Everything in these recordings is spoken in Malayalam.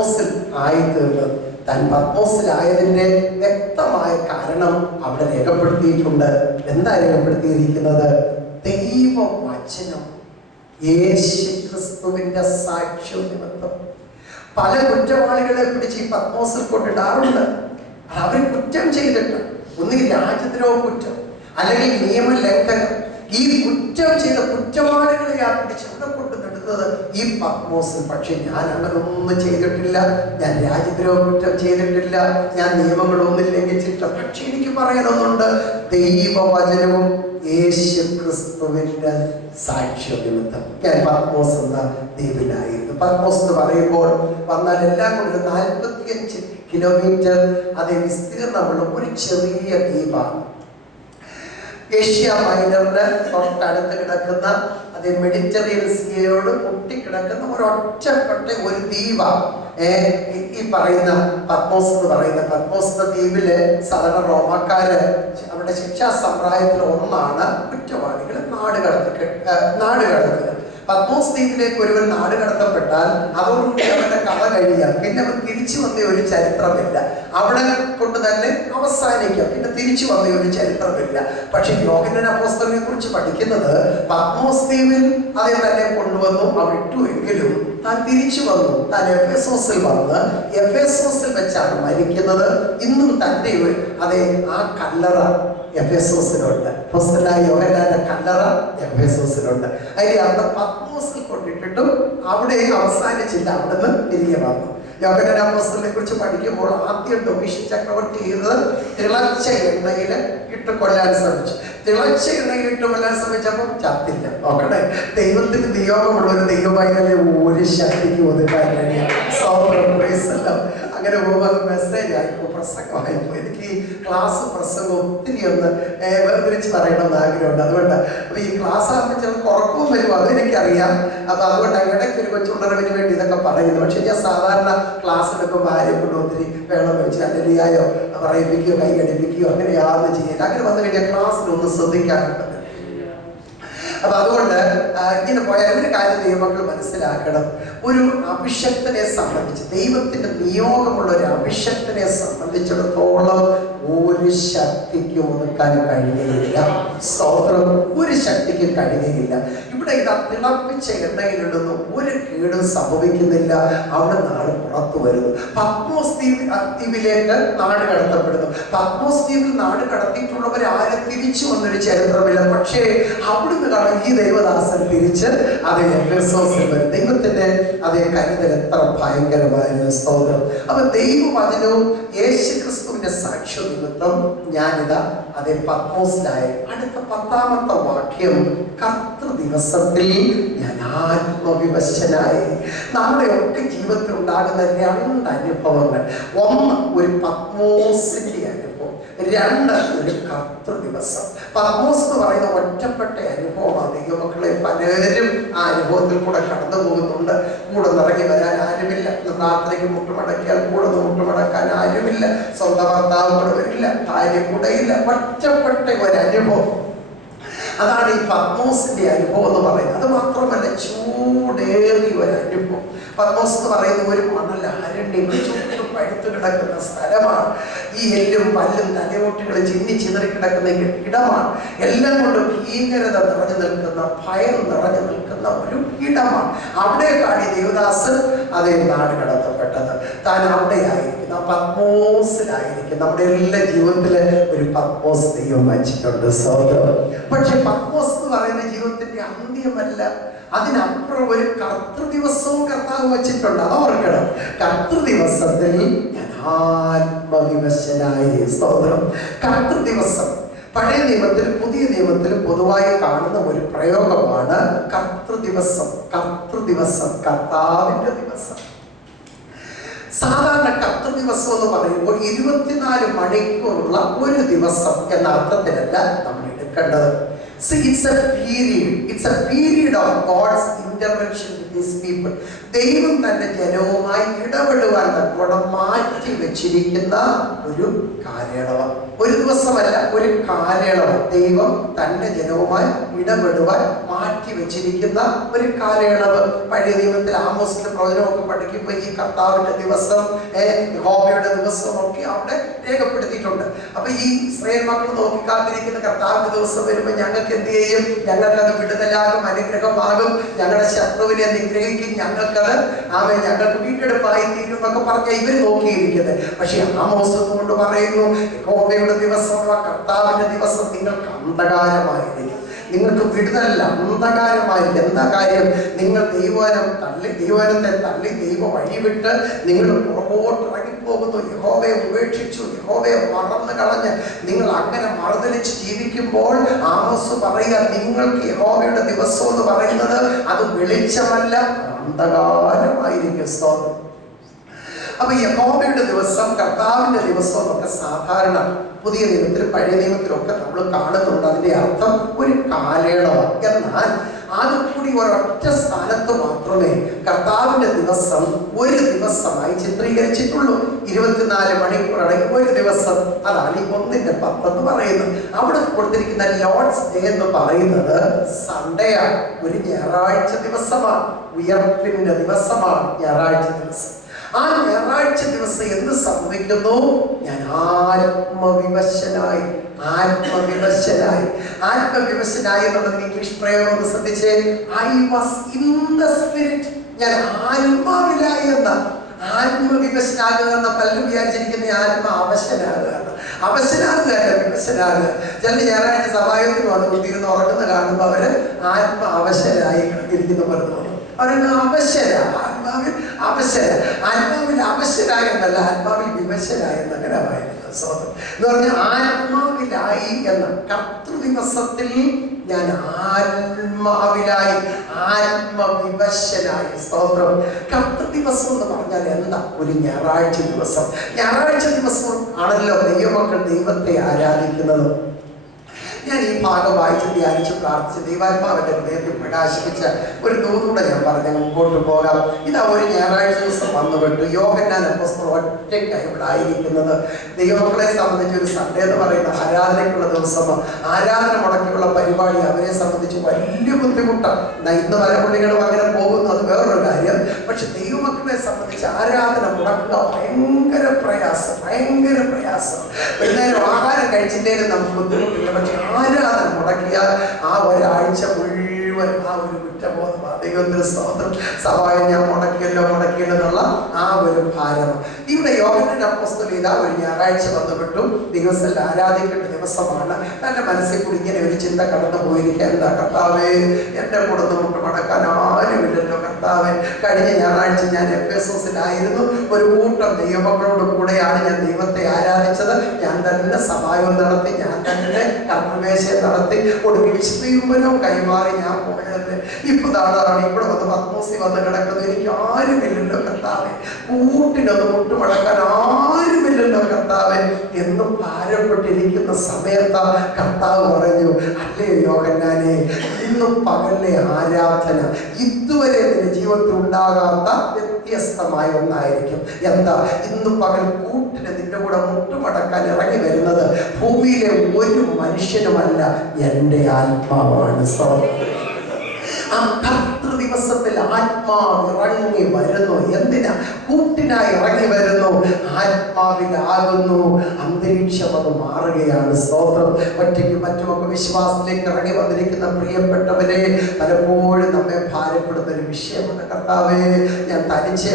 പത്മോസിൽ ആയിത്തീർന്നത്. താൻ പത്മോസിലായതിൻ്റെ വ്യക്തമായ കാരണം അവിടെ രേഖപ്പെടുത്തിയിട്ടുണ്ട്. എന്താ രേഖപ്പെടുത്തിയിരിക്കുന്നത്? ദൈവവചനം, യേശുക്രിസ്തുവിന്റെ സാക്ഷ്യം നിമിത്തം. പല കുറ്റവാളികളെ പിടിച്ച് ഈ പത്മോസിൽ കൊണ്ടിടാറുണ്ട്. അവർ കുറ്റം ചെയ്തിട്ട്, ഒന്നുകിൽ രാജ്യദ്രോഹ കുറ്റം അല്ലെങ്കിൽ നിയമലംഘനം. ഈ കുറ്റം ചെയ്ത കുറ്റവാളികളെ ആ പിടിച്ച് അവിടെ കൊണ്ടുനടുന്നത് ഈ പത്മോസിൽ. പക്ഷെ ഞാൻ അങ്ങനെ ഒന്നും ചെയ്തിട്ടില്ല, ഞാൻ രാജ്യദ്രോഹ കുറ്റം ചെയ്തിട്ടില്ല, ഞാൻ നിയമങ്ങളൊന്നും ലംഘിച്ചിട്ടില്ല. പക്ഷെ എനിക്ക് പറയാനൊന്നുണ്ട്, ദൈവവചനവും യേശുക്രിസ്തുവിന്റെ സാക്ഷ്യം നിമിത്തം ഞാൻ പത്മോസ് എന്ന ദ്വീപിലായിരുന്നു. പത്മോസ് എന്ന് പറയുമ്പോൾ വന്നാൽ എല്ലാം കൂടി 45 കിലോമീറ്റർ അതേ വിസ്തീർണമുള്ള ഒരു ചെറിയ ദ്വീപാണ്. ഏഷ്യ മൈനറിന് തൊട്ടടുത്ത് കിടക്കുന്ന അതേ മെഡിറ്ററേനിയൻ സീയോട് മുട്ടിക്കിടക്കുന്ന ഒരു ഒറ്റപ്പെട്ട ഒരു ദ്വീപാണ് ഈ പറയുന്ന പത്മോസ് എന്ന് പറയുന്ന. പത്മോസ് എന്ന ദ്വീപില് സാധാരണ റോമാക്കാര് അവരുടെ ശിക്ഷാ സമ്പ്രദായത്തിൽ ഒന്നാണ് കുറ്റവാളികൾ നാട് കടത്തുക. പത്മോസ് ദ്വീപിലേക്ക് ഒരുവൻ നാട് കടത്തപ്പെട്ടാൽ അതോടുകൂടി അവരുടെ കഥ കഴിയാം. പിന്നെ അവൻ തിരിച്ചു വന്ന ഒരു ചരിത്രമില്ല, അവിടെ കൊണ്ട് തന്നെ അവസാനിക്കാം. പിന്നെ തിരിച്ചു വന്ന ഒരു ചരിത്രമില്ല. പക്ഷെ യോഹന്നാൻ അപ്പോസ്തലനെ കുറിച്ച് പഠിക്കുന്നത് പത്മോസ് ദ്വീപിൽ അതേ തന്നെ കൊണ്ടുവന്നു, അവർ ഇട്ടു എങ്കിലും താൻ തിരിച്ചു വന്നു. താൻ എഫേസോസിൽ വന്ന് എഫേസോസിൽ വെച്ചാണ് മരിക്കുന്നത്. ഇന്നും തന്റെ അതേ ആ കല്ലറ എഫേസോസിലുണ്ട്. അപ്പോസ്തലനായ യോഹന്നാന്റെ കല്ലറ എഫേസോസിലുണ്ട്. അതിന് അന്ന് പത്മോസിൽ കൊണ്ടിട്ടിട്ടും അവിടെ അവസാനിച്ചില്ല, അവിടെ നിന്ന് തിരികെ വന്നു. യോഹന്നാൻ അപ്പോസ്തലനെ കുറിച്ച് പഠിക്കുമ്പോൾ ആദ്യം ഡൊമീഷ്യൻ ചക്രവർത്തി ചെയ്തത് തിളച്ച എണ്ണയിൽ ഇട്ട് കൊല്ലാൻ ശ്രമിച്ചു. തിളച്ച എണ്ണയിൽ ഇട്ട് കൊല്ലാൻ ശ്രമിച്ചപ്പോൾ ചത്തില്ല. നോക്കണേ, ദൈവത്തിന് നിയോഗമുള്ള ഒരു ദൈവമായാലേ ഒരു ശക്തിക്ക് ഒതുക്കാൻ കഴിയാം. അങ്ങനെ പോകുമ്പോൾ മെസ്സേജ് ആയിപ്പോ, പ്രസംഗമായിപ്പോ. എനിക്ക് ഈ ക്ലാസ് പ്രസംഗം ഒത്തിരി ഒന്ന് വേർതിരിച്ച് പറയണമെന്ന് ആഗ്രഹമുണ്ട്. അതുകൊണ്ട് ഈ ക്ലാസ് ആകുമ്പോൾ ചിലർക്ക് ഉറക്കവും വരും, അതെനിക്കറിയാം. അപ്പൊ അതുകൊണ്ട് ഇടയ്ക്ക് ഒരു കൊച്ചുണർവിന് വേണ്ടി ഇതൊക്കെ പറയുന്നു. പക്ഷെ ഞാൻ സാധാരണ ക്ലാസ് എടുക്കുമ്പോൾ ആരെയും കൊണ്ട് ഒത്തിരി വേണം വെച്ച് അല്ലെലിയായോ പറയിപ്പിക്കുകയോ കൈ കടിപ്പിക്കുകയോ അങ്ങനെ യാതൊന്നും ചെയ്യില്ല. അങ്ങനെ വന്നു കഴിഞ്ഞാൽ ക്ലാസ്സിലൊന്നും ശ്രദ്ധിക്കാറുണ്ട്. അപ്പൊ അതുകൊണ്ട് ഇങ്ങനെ പോയാൽ ഒരു കാര്യം ദൈവമക്കൾ മനസ്സിലാക്കണം. ഒരു അഭിഷക്തനെ സംബന്ധിച്ച്, ദൈവത്തിന്റെ നിയോഗമുള്ള ഒരു അഭിഷക്തനെ സംബന്ധിച്ചിടത്തോളം ഒരു ശക്തിക്കും ഒതുക്കാൻ കഴിയുകയില്ല. സ്തോത്രം, ഒരു ശക്തിക്കും കഴിയുകയില്ല. ഇവിടെ ഇത് തിളപ്പിച്ച എണ്ണയിലിടുന്നു, ഒരു കേടും സംഭവിക്കുന്നില്ല. അവിടെ നാട് പുറത്തു വരുന്നു. പത്മോസ് ദ്വീപിലേക്ക് നാട് കടത്തപ്പെടുന്നു. പത്മോസ് ദ്വീപിൽ നാട് കടത്തിയിട്ടുള്ളവർ ആരും തിരിച്ചു വന്നൊരു ചരിത്രമില്ല. പക്ഷേ അവിടുന്ന് കാണാൻ ഈ ദൈവദാസൻ തിരിച്ച് അതേ എഫേസോസിൽ വരും. ദൈവത്തിന്റെ അതേ കരുതൽ എത്ര ഭയങ്കരമായിരുന്നു. സ്തോത്രം. അപ്പൊ ദൈവവചനവും യേശുക്രിസ്തുവിന്റെ സാക്ഷ്യ നിമിത്തം ഞാനിതാ അതേ പത്മോസിലായ. അടുത്ത 10ാമത്തെ വാക്യം, കർത്തൃ ദിവസത്തിൽ ഞാൻ ആത്മവിവശനായി. നമ്മുടെ ഒക്കെ ജീവിതത്തിൽ ഉണ്ടാകുന്ന 2 അനുഭവങ്ങൾ. ഒന്ന് ഒരു പത്മോസിന്റെ അനുഭവം, 2 ഒരു കർത്തൃ ദിവസം. പത്മോസ് എന്ന് പറയുന്ന ഒറ്റപ്പെട്ട അനുഭവമാണ്. ദൈവമക്കളെ, പലരും ആ അനുഭവത്തിൽ കൂടെ കടന്നു പോകുന്നുണ്ട്. കൂടെ നിറങ്ങി വരാൻ ആരുമില്ല. പ്രാർത്ഥനയ്ക്ക് മുട്ടുമടക്കിയാൽ കൂടെ മുട്ടുമടക്കാൻ ആരുമില്ല. സ്വന്തം ഭർത്താവ് കൂടെ വരില്ല, ഭാര്യ കൂടെ ഇല്ല. ഒറ്റപ്പെട്ട ഒരു അനുഭവം, അതാണ് ഈ പത്മോസിന്റെ അനുഭവം എന്ന് പറയുന്നത്. അത് മാത്രമല്ല, ചൂടേറിയ ഒരു അനുഭവം. പത്മോസ് എന്ന് പറയുന്ന ഒരു മണലാരണ്യം, ചുറ്റും പഴുത്തു കിടക്കുന്ന സ്ഥലമാണ്. ഈ എല്ലും പല്ലും തലമുട്ടുകളും ചിന്നി ചിതറി കിടക്കുന്ന ഇടമാണ്. എല്ലാം കൊണ്ട് ഭീകരത നിറഞ്ഞു നിൽക്കുന്ന, ഭയം നിറഞ്ഞു നിൽക്കുന്ന ഒരു ഇടമാണ്. അവിടേക്കാണ് ഈ ദേവദാസൻ അതേ നാട് കടത്തപ്പെട്ടത്. താൻ അവിടെയായിരിക്കും, ആ പത്മോസിലായിരിക്കും. നമ്മുടെ എല്ലാ ജീവിതത്തില് ഒരു പത്മോസ് ദൈവം വച്ചിട്ടുണ്ട്. സഹോദരൻ, പക്ഷെ പത്മോസ് എന്ന് പറയുന്ന ജീവിതത്തിന്റെ അന്ത്യമല്ല. അതിനപ്പുറം ഒരു കർത്തൃ ദിവസവും കർത്താവ് വച്ചിട്ടുണ്ട്. അതോർക്കണം, കർത്തൃ ദിവസത്തിൽ ഞാൻ ആത്മവിവശനായി. സ്തോത്രം. കർത്തൃ ദിവസം പഴയ നിയമത്തിലും പുതിയ നിയമത്തിലും പൊതുവായി കാണുന്ന ഒരു പ്രയോഗമാണ് കർത്തൃ ദിവസം. കർത്തൃ ദിവസം, കർത്താവിന്റെ ദിവസം. സാധാരണ കർത്തൃ ദിവസം എന്ന് പറയുമ്പോൾ 24 മണിക്കൂറുള്ള ഒരു ദിവസം എന്ന അർത്ഥത്തിലല്ല നമ്മൾ എടുക്കേണ്ടത്. See, it's a period of God's intervention his people. ദൈവം തന്റെ ജനവുമായി ഇടപെടുവാൻ തക്കോണം മാറ്റി വെച്ചിരിക്കുന്ന ഒരു കാലയളവ്. ഒരു ദിവസമല്ല, ഒരു കാലയളവ്. ദൈവം തന്റെ ജനവുമായി ഇടപെടുവാൻ മാറ്റി വെച്ചിരിക്കുന്ന ഒരു കാലയളവ്. പഴയ നിയമത്തിൽ ആമോസിന്റെ പ്രവചനമൊക്കെ പഠിക്കുമ്പോൾ ഈ കർത്താവിന്റെ ദിവസം, യഹോവയുടെ ദിവസം ഒക്കെ അവിടെ രേഖപ്പെടുത്തിയിട്ടുണ്ട്. അപ്പൊ ഈ ഇസ്രായേൽ മക്കൾ നോക്കി കാത്തിരിക്കുന്ന കർത്താവിന്റെ ദിവസം വരുമ്പോൾ ഞങ്ങൾക്ക് എന്ത് ചെയ്യും? ഞങ്ങൾക്കത് വിടുതലാകും, അനുഗ്രഹമാകും, ഞങ്ങളുടെ ശത്രുവിനെ നിഗ്രഹിക്കും, ഞങ്ങൾക്കത് ഞങ്ങൾക്ക് വീണ്ടെടുപ്പായി തീരും എന്നൊക്കെ പറഞ്ഞ ഇവർ നോക്കിയിരിക്കുന്നത്. പക്ഷെ ആമോസ് കൊണ്ട് പറയുന്നു, യഹോവയുടെ ദിവസം, കർത്താവിന്റെ ദിവസം നിങ്ങൾക്ക് അന്ധകാരമായിരിക്കും, നിങ്ങൾക്ക് വിടുതലല്ല, അന്ധകാരമായിരിക്കും. എന്താ കാര്യം? നിങ്ങൾ ദൈവവനത്തെ തള്ളി ദൈവ വഴിവിട്ട് നിങ്ങൾ പുറകോട്ട് ഇറങ്ങിപ്പോകുന്നു. യഹോവയെ ഉപേക്ഷിച്ചു, യഹോവയെ മറന്നു കളഞ്ഞ് നിങ്ങൾ അങ്ങനെ മറുതലിച്ച് ജീവിക്കുമ്പോൾ ആമോസ് പറയുക, നിങ്ങൾക്ക് യഹോവയുടെ ദിവസം എന്ന് പറയുന്നത് അത് വെളിച്ചമല്ല, അന്ധകാരമായിരിക്കും. സ്തോത്രം. അപ്പൊ യഹോവയുടെ ദിവസം, കർത്താവിന്റെ ദിവസം എന്നൊക്കെ സാധാരണ പുതിയ നിയമത്തിലും പഴയ നിയമത്തിലൊക്കെ നമ്മൾ കാണുന്നുണ്ട്. അതിന്റെ അർത്ഥം ഒരു കാലയളവ്. എന്നാൽ അതുകൂടി ഒരൊറ്റ സ്ഥാനത്ത് മാത്രമേ കർത്താവിന്റെ ദിവസം ഒരു ദിവസമായി ചിത്രീകരിച്ചിട്ടുള്ളൂ. 24 മണിക്കൂറാണെങ്കിൽ ഒരു ദിവസം. അതാണ് ഈ 1:10 എന്ന് പറയുന്നത്. അവിടെ കൊടുത്തിരിക്കുന്ന ലോർഡ്സ് ഡേ എന്ന് പറയുന്നത് സൺഡേ ആണ്, ഒരു ഞായറാഴ്ച ദിവസമാണ്, ഉയർപ്പിന്റെ ദിവസമാണ് ഞായറാഴ്ച ദിവസം. ആ ഞായറാഴ്ച ദിവസം എന്ത് സംഭവിക്കുന്നു? ഞാൻ ആത്മവിവശനായി എന്നുള്ളത് ഇംഗ്ലീഷ് പ്രയോഗം ഒന്ന് ശ്രദ്ധിച്ചേ. I was in the spirit. ഞാൻ ആത്മാവിലായി എന്ന. ആത്മവിവശനാകുക എന്ന പലരും വിചാരിച്ചിരിക്കുന്ന അവശനാകുക, വിവശനാകുക. ചില ഞായറാഴ്ച സഭായോഗത്തിന് വന്ന് കുത്തിയിരുന്ന് ഉറങ്ങുന്ന കാണുമ്പോൾ അവര് അവശരായി ഇരിക്കുന്ന പോലെ തോന്നും. അവരങ്ങ് ആത്മാവിൽ അവശരായെന്നല്ല, ആത്മാവിൽ വിവശരായെന്ന് അങ്ങനെ പറയുന്നത്. സ്വന്തം എന്ന് പറഞ്ഞാൽ ആത്മാവിലായി എന്ന. കർത്തൃദിവസത്തിൽ ഞാൻ ആത്മാവിലായി, ആത്മവിവശനായി. സ്തോത്രം. കർത്തൃദിവസം എന്ന് പറഞ്ഞാൽ എന്താ? ഒരു ഞായറാഴ്ച ദിവസം. ഞായറാഴ്ച ദിവസം ആണല്ലോ ദൈവമക്കൾ ദൈവത്തെ ആരാധിക്കുന്നത്. ഞാൻ ഈ ഭാഗം വായിച്ച് ധ്യാനിച്ച് പ്രാർത്ഥിച്ച് ദൈവാത്മാവിന്റെ ഹൃദയത്തിൽ പ്രകാശിപ്പിച്ച ഒരു തോന്നൂടെ ഞാൻ പറഞ്ഞ് മുമ്പോട്ട് പോകാം. ഇതാ ഒരു ഞായറാഴ്ച ദിവസം വന്നുപെട്ടു. യോഹന്നാൻ അപ്പോസ്തലൻ ഒറ്റയ്ക്കായി ഇവിടെ ആയിരിക്കുന്നത്. ദൈവമക്കളെ സംബന്ധിച്ച് ഒരു സൺഡേ എന്ന് പറയുന്ന ആരാധനയ്ക്കുള്ള ദിവസമാണ്. ആരാധന മുടക്കിയുള്ള പരിപാടി അവരെ സംബന്ധിച്ച് വലിയ ബുദ്ധിമുട്ടാണ്. ഇന്ന് മലപുള്ളികളും അങ്ങനെ പോകുന്നു, അത് വേറൊരു കാര്യം. പക്ഷെ ദൈവമക്കളെ സംബന്ധിച്ച് ആരാധന മുടക്കുക ഭയങ്കര പ്രയാസം. വൈകുന്നേരം ആഹാരം കഴിച്ചിട്ടേലും നമുക്ക് ബുദ്ധിമുട്ടില്ല. പക്ഷെ ആരാധന മുടക്കിയാൽ ആ ഒരാഴ്ച മുഴുവൻ ആ ഒരു കുറ്റബോധം, ദൈവത്തിന്റെ സ്തോത്രം, സഭായം ഞാൻ മുടക്കിയല്ലോ എന്നുള്ള ആ ഒരു ഭാരം. ഇവിടെ യോഹന്നാൻ അപ്പോസ്തലൻ ഇതാ ഒരു ഞായറാഴ്ച വന്നുപെട്ടു. ദിവസത്തിൽ ആരാധിക്കേണ്ട ദിവസമാണ്. തന്റെ മനസ്സിൽ കൂടി ഇങ്ങനെ ഒരു ചിന്ത കടന്നു പോയിരിക്കുക. എന്താ കർത്താവേ, എന്റെ കൂടെ നമുക്ക് മടക്കാൻ ആരുമില്ലല്ലോ കർത്താവേ. കഴിഞ്ഞ ഞായറാഴ്ച ഞാൻ എഫെസോസിലായിരുന്നു. ഒരു കൂട്ടം ദൈവമക്കളോട് കൂടെയാണ് ഞാൻ ദൈവത്തെ ആരാധിച്ചത്. ഞാൻ തന്നെ സഭായം നടത്തി, ഞാൻ തന്നെ കർമ്മവേശം നടത്തി, ഒടുവിൽ വിശുദ്ധീകരണം കൈമാറി ഞാൻ പോയത്. ഇപ്പൊ താഴാണ് ഇവിടെ വന്ന് പത്മോസി വന്ന് കിടക്കുന്നത്. എനിക്ക് ആരുമില്ലല്ലോ കർത്താവേ, കൂട്ടിനൊന്ന് മുട്ടുമടക്കാൻ ആരുമില്ലല്ലോ കർത്താവേ എന്നും ഭാരപ്പെട്ടിരിക്കുന്ന സമയത്ത് കർത്താവ് പറഞ്ഞു, അല്ലേ യോഹന്നാനെ, ഇന്നും പകലിലെ ആരാധന ഇതുവരെ നിന്റെ ജീവിതത്തിൽ ഉണ്ടാകാത്ത വ്യത്യസ്തമായ ഒന്നായിരിക്കും. എന്താ? ഇന്ന് പകൽ കൂട്ടിന് നിന്റെ കൂടെ മുട്ടുമടക്കാൻ ഇറങ്ങി വരുന്നത് ഭൂമിയിലെ ഒരു മനുഷ്യനുമല്ല, എൻ്റെ ആത്മാവാണ്. ആ കർത്തൃദിവസത്തിൽ ആത്മാവ് ഇറങ്ങി വരുന്നു. എന്തിനാ? കൂട്ടിനായി ഇറങ്ങി വരുന്നു. ആത്മാവിലാകുന്നു. അന്തരീക്ഷം അത് മാറുകയാണ്. സ്തോത്രം. ഒറ്റയ്ക്കും മറ്റുമൊക്കെ വിശ്വാസത്തിലേക്ക് ഇറങ്ങി വന്നിരിക്കുന്ന പ്രിയപ്പെട്ടവരെ, പലപ്പോഴും നമ്മെ ഭാരപ്പെടുന്ന ഒരു വിഷയമാണ്, കർത്താവേ ഞാൻ തനിച്ചേ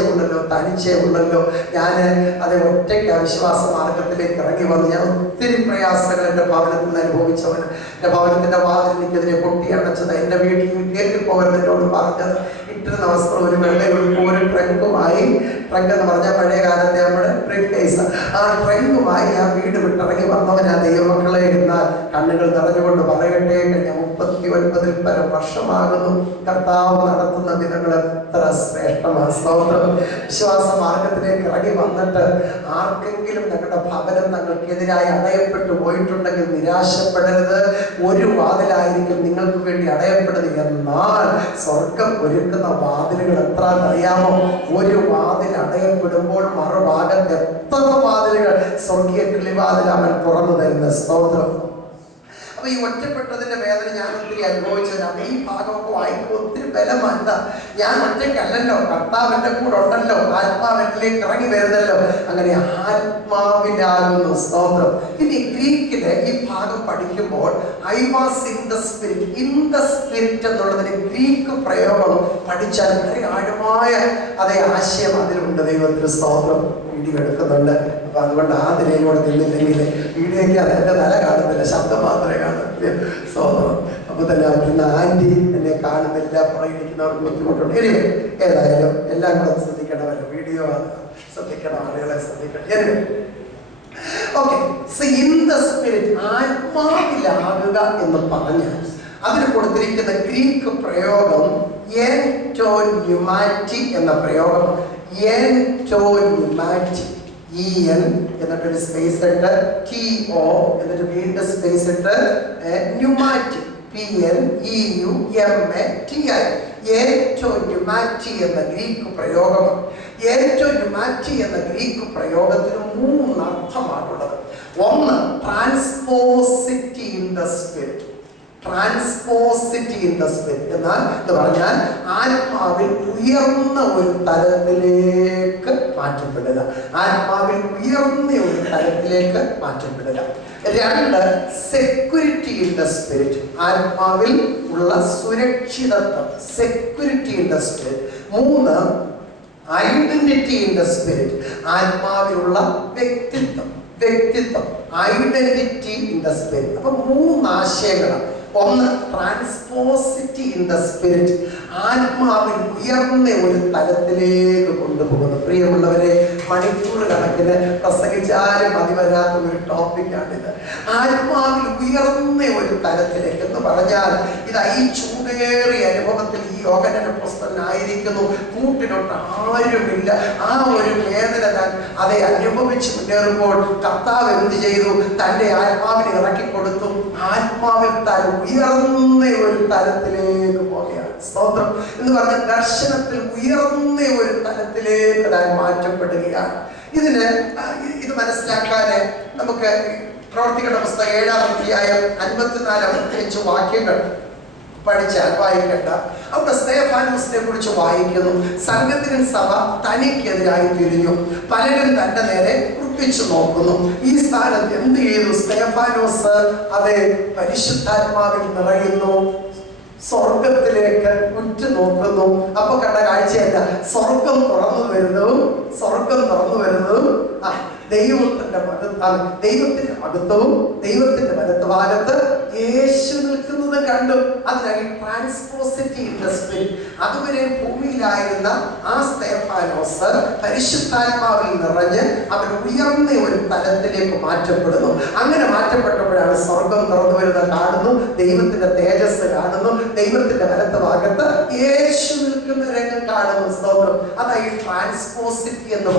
ഉള്ളല്ലോ. ഞാൻ അത് ഒറ്റയ്ക്ക് വിശ്വാസ മാർഗത്തിലേക്ക് ഇറങ്ങി വന്ന് ഞാൻ ഒത്തിരി പ്രയാസങ്ങൾ എൻ്റെ ഭവനത്തിൽ നിന്ന് അനുഭവിച്ചവന്. എൻ്റെ ഭവനത്തിൻ്റെ വാതിൽ എനിക്കെതിരെ പൊട്ടി അടച്ചത്, എൻ്റെ വീട്ടിൽ കയറ്റിപ്പോകരുത് എന്നോട് പറഞ്ഞത്, ഇട്ടിരുന്ന വസ്ത്രം ഒരു വെള്ളയൊഴുക്കും ഒരു ട്രങ്കുമായി, ട്രങ്ക് എന്ന് പറഞ്ഞാൽ പഴയ കാലത്തെ നമ്മുടെ ബ്രീഫ് കേസ്, ആ ട്രങ്കുമായി ഞാൻ വീട് വിട്ടിറങ്ങി വന്നവൻ. ആ ദൈവമക്കളെ എന്നാൽ കണ്ണുകൾ നിറഞ്ഞുകൊണ്ട് പറയട്ടെ, കഴിഞ്ഞ 39 പരം വർഷമാകുന്നു കർത്താവ് നടത്തുന്ന വിധങ്ങൾ എത്ര ശ്രേഷ്ഠമാണ്. സ്തോത്രം. വിശ്വാസ മാർഗത്തിലേക്ക് ഇറങ്ങി വന്നിട്ട് ആർക്കെങ്കിലും ഞങ്ങളുടെ ഭവനം ഞങ്ങൾക്കെതിരായി അടയപ്പെട്ടു പോയിട്ടുണ്ടെങ്കിൽ നിരാശപ്പെടരുത്. ഒരു വാതിലായിരിക്കും നിങ്ങൾ ആളുകൾക്ക് വേണ്ടി അടയപ്പെടുന്നത്. എന്നാൽ സ്വർഗം ഒരുക്കുന്ന വാതിലുകൾ എത്രയെന്നറിയാമോ? ഒരു വാതിൽ അടയപ്പെടുമ്പോൾ മറുഭാഗത്ത് എത്ര വാതിലുകൾ, സ്വർഗീയ കിളിവാതിൽ അവൻ തുറന്നു തരുന്ന സ്തോത്രം. അപ്പൊ ഈ ഒറ്റപ്പെട്ടതിന്റെ വേദന ഞാൻ ഒത്തിരി അനുഭവിച്ചതാണ്. ഈ ഭാഗമൊക്കെ വായിക്കുമ്പോൾ ഒത്തിരി ബലമല്ല. ഞാൻ ഒറ്റയ്ക്കല്ലല്ലോ, കർത്താവ് എൻ്റെ കൂടെ ഉണ്ടല്ലോ, ആത്മാവിലേക്ക് ഇറങ്ങി വരുന്നല്ലോ. അങ്ങനെ ആത്മാവിലാകുന്നു സ്തോത്രം. ഇനി ഗ്രീക്കില് ഈ ഭാഗം പഠിക്കുമ്പോൾ I was in the spirit, in the spirit എന്നുള്ളതിന് ഗ്രീക്ക് പ്രയോഗം പഠിച്ചാൽ വളരെ ആഴമായ അതേ ആശയം അതിലുണ്ട്. ദൈവത്തിന് സ്തോത്രം. വീഡിയോ എടുക്കുന്നുണ്ട്. അപ്പൊ അതുകൊണ്ട് ആ നിലയിലൂടെ നിന്നില്ലെങ്കിൽ വീഡിയോയ്ക്ക് അതെന്റെ തല കാണുന്നില്ല, ശബ്ദം മാത്രമേ കാണുന്നില്ല. സ്തോത്രം. അപ്പൊ തന്നെ ഇന്ന് ആന്റി എന്നെ കാണുന്നില്ല, പുറകിരിക്കുന്നവർക്ക് ബുദ്ധിമുട്ടുണ്ട്. ഇനി ഏതായാലും എല്ലാം കൂടെ ശ്രദ്ധിക്കണമല്ലോ, വീഡിയോ ശ്രദ്ധിക്കണം, ആളുകളെ ശ്രദ്ധിക്കണം. ഓക്കെ, ഇൻ ദ സ്പിരിറ്റ്, ആത്മാവിലാകുക എന്ന് പറഞ്ഞാൽ അതിന് കൊടുത്തിരിക്കുന്ന ഗ്രീക്ക് പ്രയോഗം എൻടോന്യൂമാറ്റി എന്ന പ്രയോഗം. എൻടോന്യൂമാറ്റി, EN എന്നിട്ടൊരു സ്പേസ് ഇട്ട് TO എന്നിട്ട് വീണ്ടും സ്പേസ് ഇട്ട് ന്യൂമാറ്റിക് PNEUMATI. എൻടോന്യൂമാറ്റി എന്ന ഗ്രീക്ക് പ്രയോഗം. എൻടോന്യൂമാറ്റി എന്ന ഗ്രീക്ക് പ്രയോഗത്തിന് 3 അർത്ഥമാണുള്ളത്. ഒന്ന്, transposition in the spirit. Transposition in the spirit എന്നാൽ എന്ന് പറഞ്ഞാൽ ആത്മാവിൽ ഉയർന്ന ഒരു തലത്തിലേക്ക് മാറ്റപ്പെടുക. ആത്മാവിൽ ഉയർന്ന ഒരു തലത്തിലേക്ക് മാറ്റപ്പെടുക. 2, സെക്യൂരിറ്റി ഇൻ ദ സ്പിരിറ്റ്. ആത്മാവിൽ ഉള്ള സുരക്ഷിതത്വം, security in the spirit. 3, identity in the spirit. ആത്മാവിലുള്ള വ്യക്തിത്വം, ഐഡന്റിറ്റി ഇൻ ദ സ്പിരിറ്റ്. അപ്പൊ 3 ആശയങ്ങളാണ്. ഒന്ന്, ട്രാൻസ്പോസിറ്റി ഇൻ ദ സ്പിരിറ്റ്, ആത്മാവിൽ ഉയർന്ന ഒരു തലത്തിലേക്ക് കൊണ്ടുപോകുന്നു. പ്രിയമുള്ളവരെ, മണിക്കൂർ കണക്കിന് പ്രസംഗിച്ചാലും മതി വരാത്ത ഒരു ടോപ്പിക്കാണിത്. ആത്മാവിൽ ഉയർന്ന ഒരു തലത്തിലേക്ക് എന്ന് പറഞ്ഞാൽ ഇതാ ഈ ചൂടേറിയ അനുഭവത്തിൽ ഈ യോഹന്നാൻ അപ്പോസ്തലനായിരിക്കുന്നു. കൂട്ടിനൊട്ട് ആരുമില്ല. ആ ഒരു വേദന താൻ அதை അനുഭവിച്ച് മുന്നേറുമ്പോൾ കർത്താവ് എന്ത് ചെയ്തു? തൻ്റെ ആത്മാവിനെ ഇറക്കിക്കൊടുത്തു. ആത്മാവിൽ താൻ ഉയർന്ന ഒരു തലത്തിലേക്ക് പോവുകയാണ്. സ്തോത്രം എന്ന് പറഞ്ഞ ദർശനത്തിൽ ഉയർന്ന ഒരു തലത്തിലേക്ക് താൻ മാറ്റപ്പെടുകയാണ്. ഇത് മനസ്സിലാക്കാന് നമുക്ക് പ്രവർത്തികളുടെ പുസ്തകം 7-ാം അധ്യായം 54-55 വാക്യങ്ങൾ പഠിച്ചാൽ വായിക്കണ്ട. അവിടെ സ്തെഫാനോസിനെ കുറിച്ച് വായിക്കുന്നു. സംഘത്തിന് സഭ തനിക്കെതിരായി തിരിഞ്ഞു, പലരും തന്റെ നേരെ കുറിച്ചു നോക്കുന്നു. ഈ സ്ഥാനത്ത് എന്ത് ചെയ്തു? സ്തെഫാനോസ് അതെ പരിശുദ്ധാത്മാവിൽ നിറയുന്നു, സ്വർഗത്തിലേക്ക് ഉറ്റു നോക്കുന്നു. അപ്പൊ കണ്ട കാഴ്ചയല്ല, സ്വർഗം തുറന്നു വരുന്നതും ദൈവത്തിന്റെ മഹത്വവും ദൈവത്തിന്റെ വലത്തുഭാഗത്ത് യേശു നിൽക്കുന്നത് കണ്ടു. അതിനായി ട്രാൻസ്പോസിറ്റി ഇൻ ദ സ്പിരിറ്റ്. അതുവരെ ഭൂമിയിലായിരുന്ന ആ സ്തെഫാനോസ് പരിശുദ്ധാത്മാവിൽ നിറഞ്ഞ് അവൻ ഉയർന്ന ഒരു തലത്തിലേക്ക് മാറ്റപ്പെടുന്നു. അങ്ങനെ മാറ്റപ്പെട്ടപ്പോഴാണ് സ്വർഗം തുറന്നു വരുന്നത് കാണുന്നു, ദൈവത്തിന്റെ തേജസ് കാണുന്നു, ദൈവത്തിന്റെ വലത്തുഭാഗത്ത് യേശു നിൽക്കുന്ന രംഗം കാണുന്നു. സ്തോത്രം. അതായി ട്രാൻസ്പോസിറ്റി എന്ന്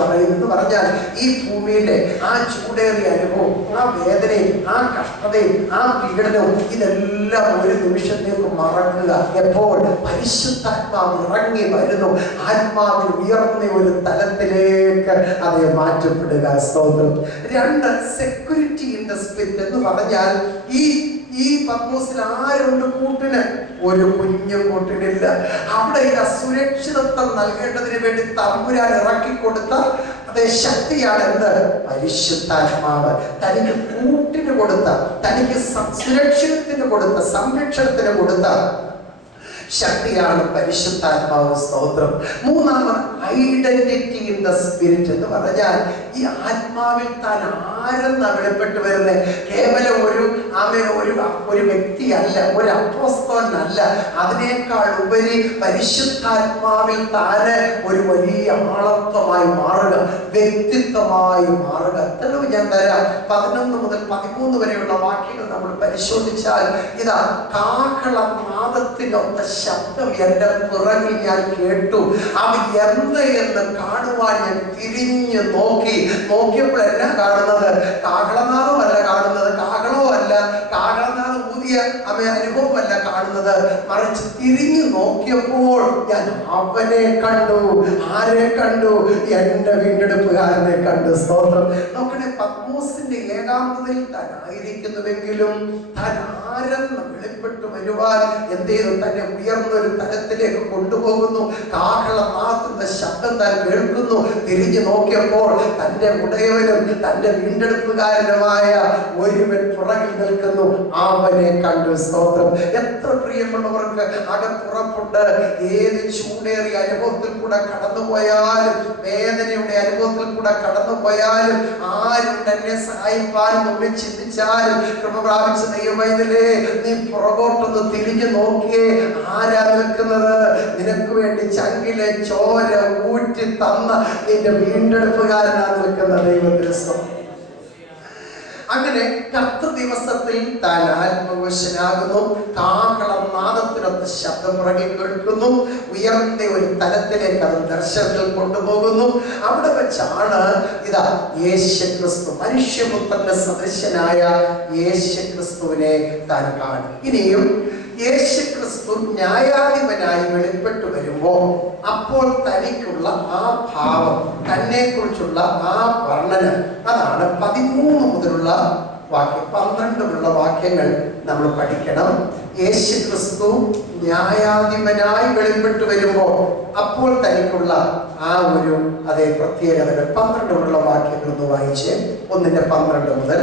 പറഞ്ഞാൽ ഈ ഭൂമിയിലെ ആ ചൂടേറിയ അനുഭവം, ആ വേദനയും ആ കഷ്ടതയും ആ പീഡനവും ഇതെല്ലാം ഒരു നിമിഷത്തേക്ക് മറക്കുക. എപ്പോൾ പരിശുദ്ധാത്മാവ് ഇറങ്ങി വരുന്നു, ആത്മാവിൽ ഉയർന്ന ഒരു തലത്തിലേക്ക് അത് മാറ്റപ്പെടുക. സ്തോത്രം. 2, സെക്യൂരിറ്റി ഇൻ ദ സ്പിരിറ്റ് എന്ന് പറഞ്ഞാൽ ഈ പത്മോസിൽ ആരുണ്ട് കൂട്ടിന്? ഒരു കുഞ്ഞു കൂട്ടിനില്ല. അവിടെ ഈ സുരക്ഷിതത്വം നൽകേണ്ടതിന് വേണ്ടി തമ്പുരാൻ ഇറക്കിക്കൊടുത്ത അതേ ശക്തിയാണ് എന്ത്? പരിശുദ്ധാത്മാവ്. തനിക്ക് കൂട്ടിന് കൊടുത്ത, തനിക്ക് സുരക്ഷിതത്തിന് കൊടുത്ത, സംരക്ഷണത്തിന് കൊടുത്ത ശക്തിയാണ് പരിശുദ്ധാത്മാവ്. സ്തോത്രം. 3, ഐഡന്റിറ്റി ഇൻ ദ സ്പിരിറ്റ് എന്ന് പറഞ്ഞാൽ ഈ ആത്മാവിൽ താൻ ആരെന്ന് വെളിപ്പെട്ട് വരുന്നത് കേവലം ഒരു വ്യക്തിയല്ല, ഒരു അപ്പോസ്തലനല്ല. അതിനേക്കാൾ ഉപരി പരിശുദ്ധാത്മാവിൽ താന് ഒരു വലിയ ആളത്വമായി മാറുക, വ്യക്തിത്വമായി മാറുക. തെളിവ് ഞാൻ തരാം. 11 മുതൽ 13 വരെയുള്ള വാക്യങ്ങൾ നമ്മൾ പരിശോധിച്ചാൽ ഇതാ, കാഹളനാദത്തിനൊത്ത ശബ്ദം എന്റെ പിറകിൽ ഞാൻ കേട്ടു. അവൻ എന്ത് എന്ന് കാണുവാൻ ഞാൻ തിരിഞ്ഞു നോക്കിയപ്പോൾ എന്നാ കാണുന്നത്? കാഹളനാദമല്ല കാണുന്നത്, കാഹളവും അല്ല, കാഹളനാദം ഊതിയ അനുഭവമല്ല കാണുന്നത്. പറയുന്നത്. മറിച്ച് തിരിഞ്ഞു നോക്കിയപ്പോൾ ഞാൻ അവനെ കണ്ടു. ആരെ കണ്ടു? എന്റെ വീണ്ടെടുപ്പുകാരനെ കണ്ടു. സ്തോത്രം. നോക്കണേ, പത്മോസിന്റെ ഏകാന്തതയിൽ താൻ ആയിരിക്കുന്നുവെങ്കിലും താൻ ആരെന്ന് വെളിപ്പെട്ടു വരുവാൻ എന്ത് ചെയ്തു? തന്നെ ഉയർന്നൊരു തലത്തിലേക്ക് കൊണ്ടുപോകുന്നു. കാഹളമാക്കുന്ന ശബ്ദം താൻ കേൾക്കുന്നു. തിരിഞ്ഞു നോക്കിയപ്പോൾ തന്റെ ഉടയവനും തന്റെ വീണ്ടെടുപ്പുകാരനുമായ ഒരുവൻ പുറകിൽ നിൽക്കുന്നു. അവനെ കണ്ടു. സ്തോത്രം. എത്ര പ്രിയമുള്ളവർക്ക് അകത്തുറപ്പുണ്ട്. ഏത് ചൂടേറിയ അനുഭവത്തിൽ കൂടെ കടന്നുപോയാലും, വേദനയുടെ അനുഭവത്തിൽ കൂടെ കടന്നുപോയാലും, ആരും തന്നെ സഹായിപ്പാൻ നമ്മെ ചിന്തിച്ചാലും, കൃപ പ്രാപിച്ച ദൈവമൈതലേ, നീ പുറകോട്ടൊന്ന് തിരിഞ്ഞു നോക്കിയേ. ആരാ നിൽക്കുന്നത്? നിനക്ക് വേണ്ടി ചങ്കിലെ ചോര ഊറ്റി തന്ന നിന്റെ വീണ്ടെടുപ്പുകാരനാണ് നിൽക്കുന്ന ദൈവത്തിന്റെ സ്തോത്രം. അങ്ങനെ കർത്തൃ ദിവസത്തിൽ താൻ ആത്മവശനാകുന്നു. കാഹളനാദത്തിനൊത്ത ശബ്ദം പുറകിൽ കേൾക്കുന്നു. ഉയർന്ന ഒരു തലത്തിലേക്ക് അത് ദർശനത്തിൽ കൊണ്ടുപോകുന്നു. അവിടെ വെച്ചാണ് ഇതാ യേശുക്രിസ്തു, മനുഷ്യപുത്രന്റെ സദൃശനായ യേശുക്രിസ്തുവിനെ താൻ കാണും. ഇനിയും യേശുക്രിസ്തു ന്യായാധിപനായി വെളിപ്പെട്ടു വരുമ്പോൾ അപ്പോൾ തനിക്കുള്ള ആ ഭാവം, തന്നെ കുറിച്ചുള്ള ആ വർണ്ണന, അതാണ് 13 മുതലുള്ള വാക്യം. 12 വാക്യങ്ങൾ നമ്മൾ പഠിക്കണം. യേശുക്രിസ്തു ന്യായാധിപനായി വെളിപ്പെട്ടു വരുമ്പോൾ അപ്പോൾ തനിക്കുള്ള ആ ഒരു അതേ പ്രത്യേകതകൾ 12 വാക്യങ്ങൾ ഒന്ന് വായിച്ച് 1:12 മുതൽ.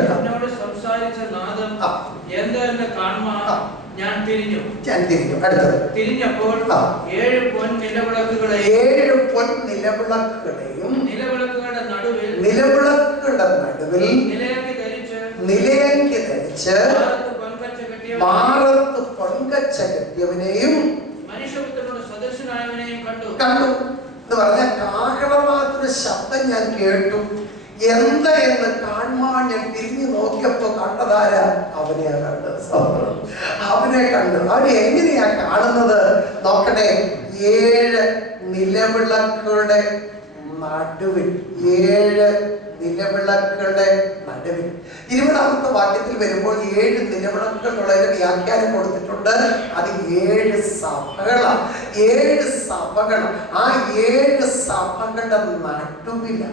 ഞാൻ തിരിഞ്ഞു. അടുത്തത്. തിരിഞ്ഞപ്പോൾ 7 പൊൻനിലവിളക്കുകളെയും നിലവിളക്കുകളുടെ നടുവിൽ നിലയങ്കി ധരിച്ച് മാറത്ത് പൊൻകച്ച കെട്ടിയവനെയും മനുഷ്യപുത്രനോട് സദൃശനായവനെയും കണ്ടു. എന്ന് പറഞ്ഞ കാഹളമാത്ര ശബ്ദം ഞാൻ കേട്ടു. എന്താ എന്ന് കാണുവാൻ ഞാൻ തിരിഞ്ഞു നോക്കിയപ്പോ കണ്ടതാരാ? അവനെയാ കണ്ടത്. അവനെ കണ്ടു. അവനെ എങ്ങനെയാ കാണുന്നത്? നോക്കട്ടെ. 7 നിലവിളക്കുകളുടെ നടുവിൽ, 7 നിലവിളക്കുകളുടെ നടുവിൽ. 20ാമത്തെ വാക്യത്തിൽ വരുമ്പോൾ 7 നിലവിളക്കുകളുടെ വ്യാഖ്യാനം കൊടുത്തിട്ടുണ്ട്. അത് 7 സഭകളാണ്. 7 സഭകൾ. ആ 7 സഭകളുടെ നടുവില്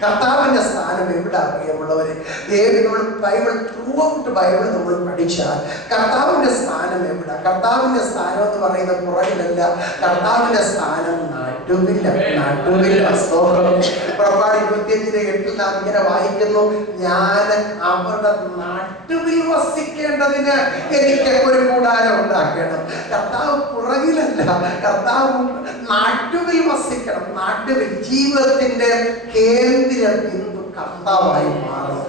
കർത്താവിന്റെ സ്ഥാനം എവിടെ? പ്രിയമുള്ളവരെ, ബൈബിൾ ത്രൂ ഔട്ട് ബൈബിൾ നമ്മൾ പഠിച്ചാൽ കർത്താവിന്റെ സ്ഥാനം എവിടെ? കർത്താവിന്റെ സ്ഥാനം എന്ന് പറയുന്നത് പുറകിലല്ല. കർത്താവിന്റെ സ്ഥാനം നടുവില്ല. പുറപ്പാട് 25:8 നാം ഇങ്ങനെ വായിക്കുന്നു, ഞാൻ അവരുടെ നടുവിൽ വസിക്കേണ്ടതിന് എനിക്ക് ഒരു കൂടാരം ഉണ്ടാക്കണം. കർത്താവ് പുറകിലല്ല, കർത്താവ് നടുവിൽ വസിക്കണം. നടുവിൽ ജീവിതത്തിന്റെ കേന്ദ്ര ബിന്ദു കർത്താവായി മാറും.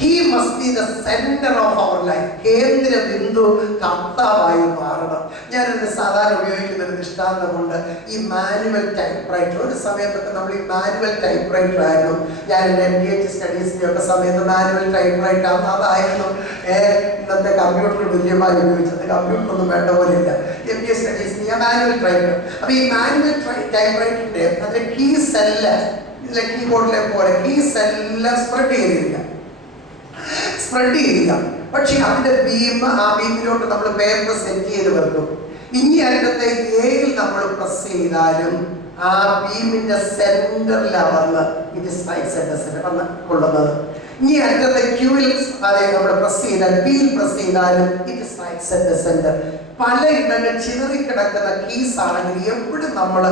He must be the center of our life. കേന്ദ്ര ബിന്ദു കർത്താവായി മാറണം. ഞാനൊരു സാധാരണ ഉപയോഗിക്കുന്ന ഒരു ദൃഷ്ടാന്തമുണ്ട്. ഈ മാനുവൽ ടൈപ്പ്റൈറ്റർ. ഒരു സമയത്തൊക്കെ നമ്മൾ ഈ മാനുവൽ ടൈപ്പ്റൈറ്റർ ആയിരുന്നു. ഞാൻ എൻ്റെ MPH സ്റ്റഡീസിൻ്റെ ഒക്കെ സമയത്ത് മാനുവൽ ടൈപ്പ്റൈറ്റർ അതായിരുന്നു ഇന്നത്തെ കമ്പ്യൂട്ടർ തുല്യമായി ഉപയോഗിച്ചത്. കമ്പ്യൂട്ടർ ഒന്നും വേണ്ട പോലെ ഇല്ല. MPH സ്റ്റഡീസിന് ഞാൻ മാനുവൽ ടൈപ്പ്റൈറ്റർ. അപ്പൊ ഈ മാനുവൽ ടൈപ്പ്റൈറ്ററിന്റെ അതിന്റെ കീസ് എല്ലാം ഇതിലെ കീബോർഡിലെ പോലെ കീസ് എല്ലാം സ്പ്രെഡ് ചെയ്തിരിക്കുക. പക്ഷെ അതിന്റെ ആ ബീമിലോട്ട് നമ്മൾ പേപ്പർ സെറ്റ് ചെയ്ത് വെക്കും. ഇനി അതിനകത്തെ എയിൽ നമ്മൾ പ്രസ് ചെയ്താലും ആ ബീമിന്റെ സെന്ററിലാണ് വന്ന് ഇത് സ്ട്രൈക്ക് സെന്റർ വന്ന് കൊള്ളുന്നത്. ഇനി അതിനകത്തെ ക്യൂവിൽ നമ്മൾ പ്രസ് ചെയ്താൽ ബിയിൽ പ്രസ് ചെയ്താലും ഇത് സ്ട്രൈക്ക് സെന്റർ. പലയിടങ്ങൾ ചിതറിക്കിടക്കുന്ന കീസ് ആണെങ്കിൽ എവിടെ നമ്മൾ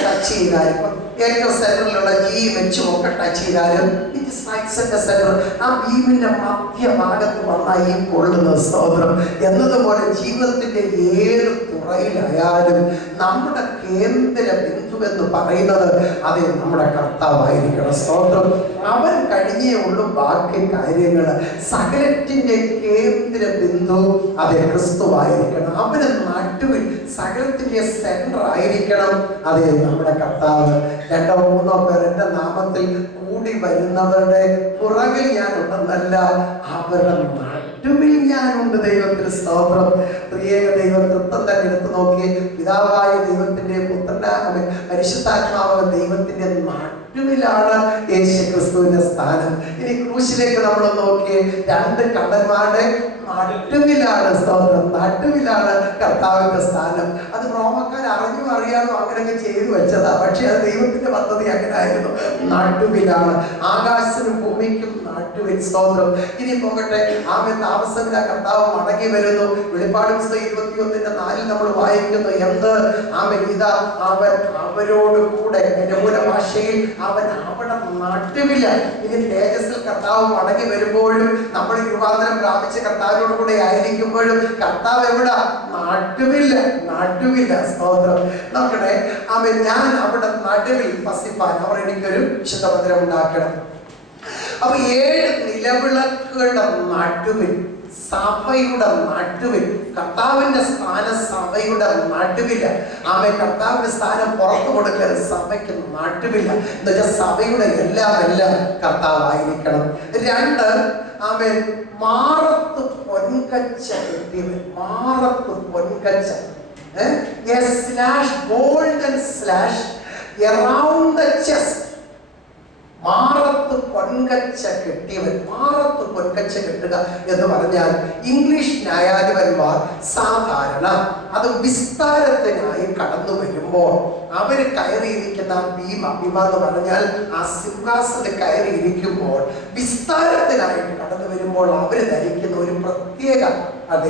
ടച്ച് ചെയ്താലും, ഇപ്പം ഏറ്റവും സെന്ററിലുള്ള ജി വെച്ചും ഒക്കെ ടച്ച് ചെയ്താലും ഇത് സ്ട്രൈക്ക് സെന്റർ. ആ ബീമിന്റെ മധ്യഭാഗത്ത് വന്നായി കൊള്ളുന്നത്. സ്തോത്രം. എന്നതുപോലെ ജീവിതത്തിന്റെ ഏത് തുറയിലായാലും നമ്മുടെ കേന്ദ്ര ബിന്ദു എന്ന് പറയുന്നത് അത് നമ്മുടെ കർത്താവായിരിക്കണം. സ്തോത്രം. അവൻ കഴിഞ്ഞേ ഉള്ളൂ ബാക്കി കാര്യങ്ങൾ. സകലത്തിന്റെ കേന്ദ്ര ബിന്ദു അത് ക്രിസ്തുവായിരിക്കണം. അവന് നടുവിൽ സകലത്തിന്റെ സെന്റർ ആയിരിക്കണം. അതെ നമ്മുടെ കർത്താവ്. 2 3 പേർ എന്റെ നാമത്തിൽ കൂടി വരുന്നവരുടെ പുറകിൽ ഞാനുണ്ടെന്നല്ല, അവരുടെ നടുവിൽ ഞാനുണ്ട്. ദൈവത്തിന് സ്തോത്രം. പ്രിയേക ദൈവതൃത്വം തന്നെ എടുത്തു നോക്കി. പിതാവായ ദൈവത്തിന്റെ പുത്രനായ പരിശുദ്ധാത്മാവ് ദൈവത്തിന്റെ നടുവിലാണ് യേശു ക്രിസ്തുവിന്റെ സ്ഥാനം. ഇനി ക്രൂശിലേക്ക് നമ്മൾ നോക്കിയേ, രണ്ട് കള്ളന്മാരുടെ നടുവിലാണ്, സ്തോത്രം, നടുവിലാണ് കർത്താവിന്റെ സ്ഥാനം. അത് റോമക്കാർ അറിയാമോ അങ്ങനെയൊക്കെ ചെയ്തു വെച്ചതാ. പക്ഷെ അത് ദൈവത്തിന്റെ പദ്ധതി അങ്ങനെ ആയിരുന്നു. നടുവിലാണ്, ആകാശത്തിനും ഭൂമിക്കും നടുവിൽ, സ്തോത്രം. ഇനി പോകട്ടെ, ആമേൻ. താമസമില്ല, കർത്താവ് മടങ്ങി വരുന്നു. വെളിപ്പാട് പുസ്തകം 21:4 നമ്മൾ വായിക്കുന്നു എന്ത്? ആമേൻ, ഇതാ അവൻ അവരോട് കൂടെ, എന്റെ മൂലഭാഷയിൽ അവൻ അവിടെ നടുവില്ല. ഇനി തേജസ്സിൽ കർത്താവ് മടങ്ങി വരുമ്പോഴും നമ്മൾ രൂപാന്തരം പ്രാപിച്ച് കർത്താവിനോട് കൂടെ ആയിരിക്കുമ്പോഴും കർത്താവ് എവിടെ? നടുവില്ല, നടുവില്ല, സ്തോത്രം. നോക്കണേ, ആമേൻ. ഞാൻ അവിടെ നടുവിൽ വസിപ്പാൻ അവർ എനിക്കൊരു വിശുദ്ധമന്ദിരം ഉണ്ടാക്കണം. അപ്പൊ 7 നിലവിളക്കുകളുടെ നടുവിൽ, സഭയുടെ നടുവിൽ, കർത്താവിന്റെ സ്ഥാനം സഭയുടെ നടുവില്ല. ആമേൻ. കർത്താവിന്റെ സ്ഥാനം പുറത്തു കൊടുക്കരുത്, സഭയ്ക്ക് നടുവില്ല. എന്നുവെച്ചാൽ സഭയുടെ എല്ലാം കർത്താവായിരിക്കണം. 2, ആമേൻ, മാറത്ത് പൊൻകച്ച കെട്ടിയവൻ, മാറത്ത് പൊൻകച്ച, golden slash around the chest. മാറത്ത് പൊൻകച്ച കെട്ടിയവൻ. മാറത്ത് പൊൻകച്ച കെട്ടുക എന്ന് പറഞ്ഞാൽ ഇംഗ്ലീഷ് ന്യായാധിപന്മാർ സാധാരണ അത് വിസ്താരത്തിനായി കടന്നു വരുമ്പോൾ അവർ കയറിയിരിക്കുന്ന ഭീമ എന്ന് പറഞ്ഞാൽ ആ സിംഹാസനത്തിൽ കയറിയിരിക്കുമ്പോൾ വിസ്താരത്തിനായിട്ട് കടന്നു വരുമ്പോൾ അവർ ധരിക്കുന്ന ഒരു പ്രത്യേക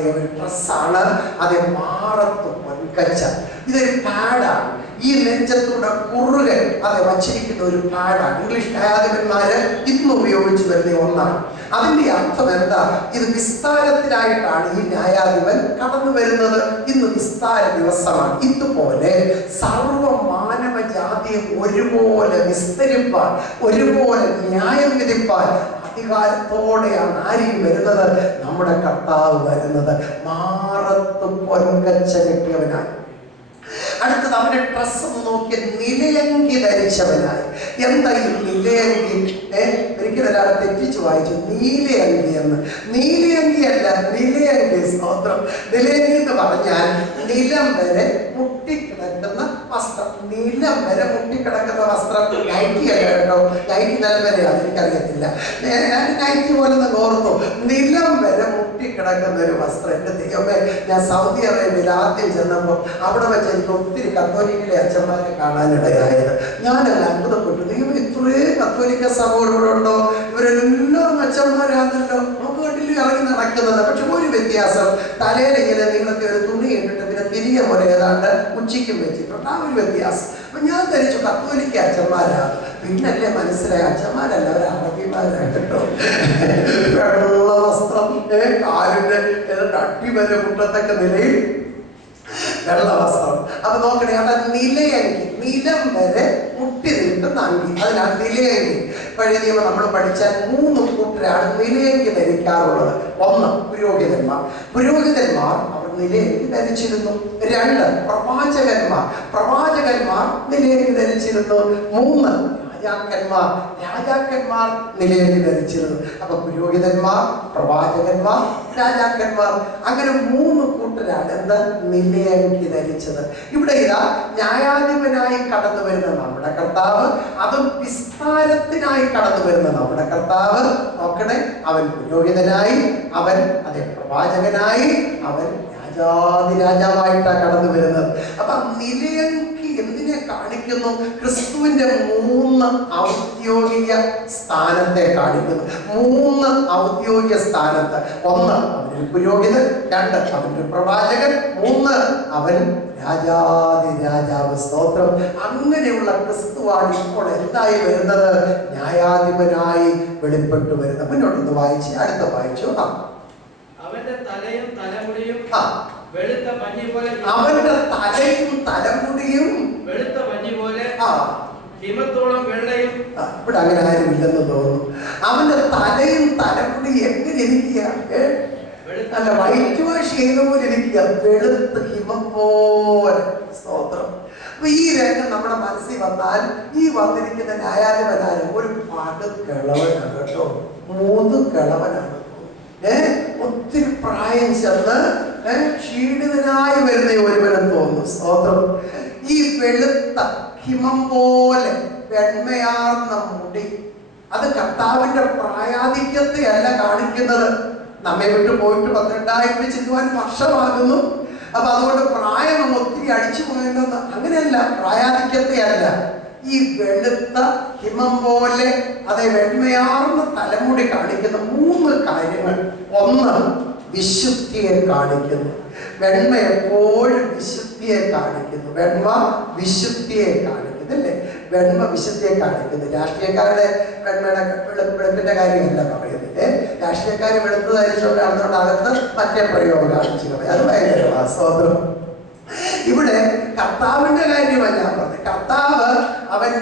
ഒരു ഡ്രസ്സാണ് അത് മാറത്ത് പൊൻകച്ച. ഇതൊരു പാഡാണ്. ഈ നെഞ്ചത്തൂടെ കുറുകൻ അത് വച്ചിരിക്കുന്ന ഒരു പാഡാണ്. ഇംഗ്ലീഷ് ന്യായാധിപന്മാര് ഇന്ന് ഉപയോഗിച്ചു വരുന്ന ഒന്നാണ്. അതിന്റെ അർത്ഥം എന്താ? ഇത് വിസ്താരത്തിനായിട്ടാണ് ഈ ന്യായാധിപൻ കടന്നു വരുന്നത്. ഇന്ന് വിസ്താര ദിവസമാണ്. ഇതുപോലെ സർവ മാനവ ജാതിയെ ഒരുപോലെ വിസ്തരിപ്പാൻ, ഒരുപോലെ ന്യായം വിധിപ്പാൻ അധികാരത്തോടെയാണ് ആരും വരുന്നത്? നമ്മുടെ കർത്താവ് വരുന്നത് മാറത്ത് പൊൻകച്ച കെട്ടിയവനായി. അടുത്തത് അവന്റെ ഡ്രസ് ഒന്ന് നോക്കിയ നിലയങ്കി ധരിച്ചവനായി. എന്താ ഈ നിലയങ്കി? ഒരിക്കലും ഒരാളെ തെറ്റിച്ച് വായിച്ചു നീലയങ്കി എന്ന്. നീലയങ്കി അല്ല, നിലയങ്കി, സ്തോത്രം. നിലയങ്കി എന്ന് പറഞ്ഞാൽ നിലം വരെ മുട്ടിക്കിടക്കുന്ന വസ്ത്രം. നിലം വരെ മുട്ടിക്കിടക്കുന്ന വസ്ത്രം. നൈറ്റി അല്ല കേട്ടോ, നൈറ്റി നിലം വരെയാണ്, എനിക്കറിയത്തില്ല. നൈറ്റി പോലെ ഓർത്തു, നിലം വരെ മുട്ടിക്കിടക്കുന്ന ഒരു വസ്ത്രം. എന്റെ ദൈവമേ, ഞാൻ സൗദി അറേബ്യയിൽ ആദ്യം ചെന്നപ്പോൾ അവിടെ വെച്ച് എനിക്ക് ഒത്തിരി കത്തോലിക്കലെ അച്ഛന്മാരെ കാണാനിടയായത്. ഞാനല്ല അത്ഭുതപ്പെട്ടു. ദൈവം ഇത്രയും കത്തോലിക്ക സഭകളുണ്ടോ? ഇവരെല്ലാം അച്ഛന്മാരാണല്ലോ. നമുക്ക് കണ്ടില്ല ഇറങ്ങി നടക്കുന്നത്. പക്ഷെ ഒരു വ്യത്യാസം, തലയിൽ ഇങ്ങനെ നീളത്തിൽ ഒരു തുണി ഇട്ടിട്ട് പിന്നെ തിരികെ പോലെ ഏതാണ്ട് ഉച്ചയ്ക്കും വെച്ചിട്ടുണ്ട്. ആ ഒരു വ്യത്യാസം. അപ്പൊ ഞാൻ ധരിച്ചു കത്തോലിക്ക അച്ഛന്മാരാണ്. പിന്നല്ലേ മനസ്സിലായി അച്ഛന്മാരല്ല, അവർ അറബിമാരായിട്ടോ. വെള്ള വസ്ത്രം, കാലിന്റെ അട്ടി വരെ മുട്ടത്തക്ക നിലയിൽ വെള്ള വസ്ത്രം. അപ്പൊ നോക്കണേ, അവിടെ നിലയങ്കി, നിലം വരെ മുട്ടി നിൽക്കുന്ന അങ്കി, അതിനാണ് നിലയങ്കി. പഴയ നിയമം നമ്മൾ പഠിച്ചാൽ 3 കൂട്ടരാണ് നിലയങ്കി ധരിക്കാറുള്ളത്. 1, പുരോഹിതന്മാർ. പുരോഹിതന്മാർ അവർ നിലയങ്കി ധരിച്ചിരുന്നു. 2, പ്രവാചകന്മാർ നിലയങ്കി ധരിച്ചിരുന്നു. 3, രാജാക്കന്മാർ നിലയങ്കി ധരിച്ചിരുന്നു. അപ്പൊ പുരോഹിതന്മാർ, പ്രവാചകന്മാർ, രാജാക്കന്മാർ, അങ്ങനെ 3 കൂട്ടരാണ് എന്താ നിലയങ്കി ധരിച്ചത്. ഇവിടെ ഇതാ ന്യായാധിപനായി കടന്നു വരുന്ന നമ്മുടെ കർത്താവ്, അതും വിസ്താരത്തിനായി കടന്നു വരുന്ന നമ്മുടെ കർത്താവ്. നോക്കണേ, അവൻ പുരോഹിതനായി, അവൻ അതേ പ്രവാചകനായി, അവൻ രാജാവായിട്ടാണ് കടന്നു വരുന്നത്. അപ്പൊ നിലയങ്കി എന്തിനെ കാണിക്കുന്നു? ക്രിസ്തുവിന്റെ 3 ഔദ്യോഗിക സ്ഥാനത്തെ കാണിക്കുന്നു. 3 ഔദ്യോഗിക സ്ഥാനത്ത്. 1, അവനൊരു പുരോഹിതൻ. 2, അവനൊരു പ്രവാചകൻ. 3, അവൻ രാജാവ്. സ്തോത്രം. അങ്ങനെയുള്ള ക്രിസ്തുവാണ് ഇപ്പോൾ എന്തായി വരുന്നത്? ന്യായാധിപനായി വെളിപ്പെട്ടു വരുന്നത്. മുന്നോട്ടൊന്ന് വായിച്ച് അടുത്ത വായിച്ചു. അവന്റെ തലയും തലമുടിയും വെളുത്ത പഞ്ഞി പോലെ, അവന്റെ തലയും തലമുടിയും വെളുത്ത പഞ്ഞി പോലെ ഹിമത്തോളം വെള്ളയും. ഇവിടെ അങ്ങനെ ആരും ഇല്ലെന്ന് തോന്നുന്നു. അവന്റെ തലയും തലമുടിയും എങ്ങനെ ഇരിക്കുക? നല്ല വൈറ്റ് വാഷ് ചെയ്ത പോലെ ഇരിക്കുക, വെളുത്ത് ഹിമം പോലെ. സ്തോത്രം. അപ്പൊ ഈ രംഗം നമ്മുടെ മനസ്സിൽ വന്നാൽ ഈ വന്നിരിക്കുന്ന ന്യായാധിപനാരും ഒരു പടുകിളവനാണ് കേട്ടോ, മുതുകിളവനാണ്. ഒത്തിരി പ്രായം ചെന്ന് ക്ഷീണിതനായി വരുന്ന ഒരുവനും തോന്നുന്നു. സ്തോത്രം. ഈ വെളുത്ത ഹിമം പോലെ വെണ്മയാർന്ന മുടി. അത് കർത്താവിന്റെ പ്രായാധിക്യത്തെ അല്ല കാണിക്കുന്നത്. നമ്മെ വിട്ടു പോയിട്ട് 12,000 ചിന്തുവാൻ വർഷമാകുന്നു. അപ്പൊ അതുകൊണ്ട് പ്രായം ഒത്തിരി അടിച്ചു പോയെന്ന് അങ്ങനെയല്ല, പ്രായാധിക്യത്തെ അല്ല. ഈ വെളുത്ത ഹിമം പോലെ അതേ വെണ്മയാർന്ന തലമുടി കാണിക്കുന്ന 3 കാര്യങ്ങൾ. ഒന്ന്, വിശുദ്ധിയെ കാണിക്കുന്നു. വെണ്മ എപ്പോഴും വിശുദ്ധിയെ കാണിക്കുന്നു. വെണ്മ വിശുദ്ധിയെ കാണിക്കുന്നു അല്ലേ? വെണ്മ വിശുദ്ധിയെ കാണിക്കുന്നു. രാഷ്ട്രീയക്കാരുടെ വെളുപ്പിന്റെ കാര്യമല്ല പറയുന്നത്. രാഷ്ട്രീയക്കാർ വെളുത്ത് ധരിച്ചുകൊണ്ടാണെന്നുകൊണ്ട് അകത്ത് മറ്റേ പ്രയോഗം കാണിച്ചു. അത് ഭയങ്കര വാസ്തവം. ഇവിടെ കർത്താവിന്റെ കാര്യമല്ല പറഞ്ഞത്. കർത്താവ് അവൻ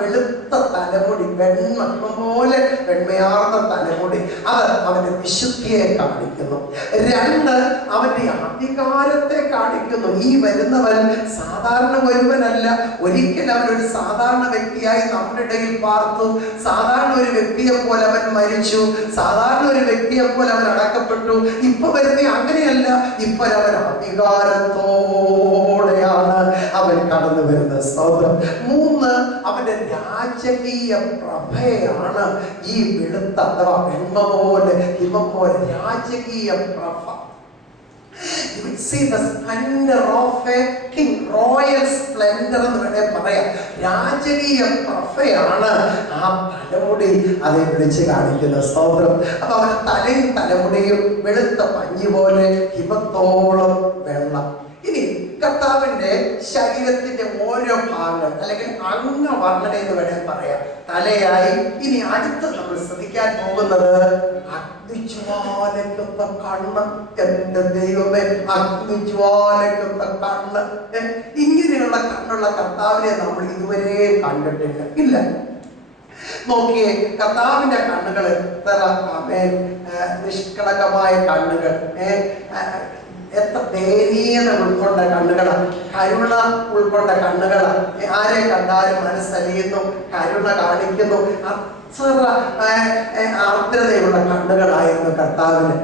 വെളുത്ത തലമുടി, വെണ്മ പോലെ വെണ്മയാർന്ന തലമുടി, അത് അവന്റെ വിശുദ്ധിയെ കാണിക്കുന്നു. 2, അവന്റെ അധികാരത്തെ കാണിക്കുന്നു. ഈ വരുന്നവൻ സാധാരണ ഒരുവനല്ല. ഒരിക്കൽ അവനൊരു സാധാരണ വ്യക്തിയായി നമ്മുടെ ഇടയിൽ പാർത്തു. സാധാരണ ഒരു വ്യക്തിയെ പോലെ അവൻ മരിച്ചു. സാധാരണ ഒരു വ്യക്തിയെ പോലെ അവൻ അടക്കപ്പെട്ടു. ഇപ്പൊ വരുന്ന അങ്ങനെയല്ല. ഇപ്പൊ അവൻ അധികാരത്തോടെയാണ് അവൻ കടന്നു വരുന്നത്. സ്തോത്രം. 3, അവന്റെ രാജകീയ പ്രഭയാണ് ഈ വെളുത്ത അഥവാ വെണ്മ പോലെ ഹിമം പോലെ രാജകീയ പ്രഭ. You will see the splendor of a king, royal splendor എന്ന് വേണേ പറയാം. രാജകീയ പ്രഭയാണ് ആ തലമുടി அதை വിളിച്ച് കാണിക്കുന്നത്. സ്തോത്രം. അപ്പൊ അവന്റെ തലയും തലമുടിയും വെളുത്ത പഞ്ഞി പോലെ ഹിമത്തോളം വെള്ളം. ഇനി കർത്താവിന്റെ ശരീരത്തിന്റെ ഓരോ ഭാഗങ്ങൾ അല്ലെങ്കിൽ അംഗവർണ്ണന എന്ന് വേണേ പറയാം. തലയായി. ഇനി അടുത്ത് നമ്മൾ ശ്രദ്ധിക്കാൻ പോകുന്നത് അഗ്നിജ്വാലയ്ക്കൊത്ത കണ്ണ്. എന്റെ ദൈവമേ, അഗ്നിജ്വാലയ്ക്കൊത്ത കണ്ണ്. ഇങ്ങനെയുള്ള കണ്ണുള്ള കർത്താവിനെ നമ്മൾ ഇതുവരെ കണ്ടിട്ടില്ല. ഇല്ല. നോക്കിയേ, കർത്താവിന്റെ കണ്ണുകൾ എത്ര നിഷ്കളങ്കമായ കണ്ണുകൾ, എത്ര ദയനീയത ഉൾക്കൊണ്ട കണ്ണുകളാണ്, കരുണ ഉൾക്കൊണ്ട കണ്ണുകളാണ്. ആരെ കണ്ടാലും മനസ്സലിയുന്നു, കരുണ കാണിക്കുന്നു. അത്ര ആർദ്രതയുള്ള കണ്ണുകളായിരുന്നു കർത്താവിന്.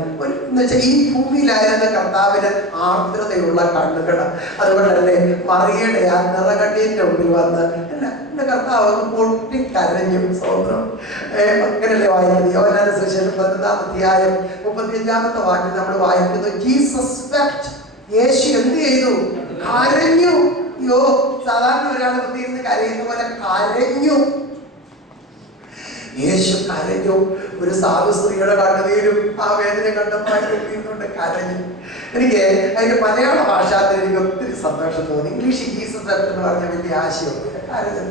എന്ന് വെച്ചാൽ ഈ ഭൂമിയിലായിരുന്ന കർത്താവിന് ആർദ്രതയുള്ള കണ്ണുകളാണ്. അതുകൊണ്ടല്ലേ മറിയയുടെ ആ നിറകണ്ണീന്റെ മുമ്പിൽ വന്ന് എന്റെ കർത്താവ് പൊട്ടിക്കരഞ്ഞു. സ്വന്തം അങ്ങനല്ലേ വായിക്കുന്നത്? യോഹന്നാന്റെ സുവിശേഷം 11-ാം അധ്യായം 35-ാമത്തെ വാക്യം നമ്മൾ വായിക്കുന്നു. Jesus wept. യേശു എന്ത് ചെയ്തു? കരഞ്ഞു. അയ്യോ, സാധാരണ ഒരാൾ കുത്തിയിരുന്ന് കരയുന്ന പോലെ കരഞ്ഞു. യേശു കരഞ്ഞു. ഒരു സാധു സ്ത്രീയുടെ കണ്ണുനീരും ആ വേദന കണ്ടപ്പോൾ കരഞ്ഞു. എനിക്ക് അതിന്റെ മലയാള ഭാഷാത്തിൽ എനിക്ക് ഒത്തിരി സന്തോഷം തോന്നി. ഇംഗ്ലീഷ് ജീസസ് എന്ന് പറഞ്ഞ വലിയ ആശയമൊന്നുമില്ല. കരഞ്ഞു.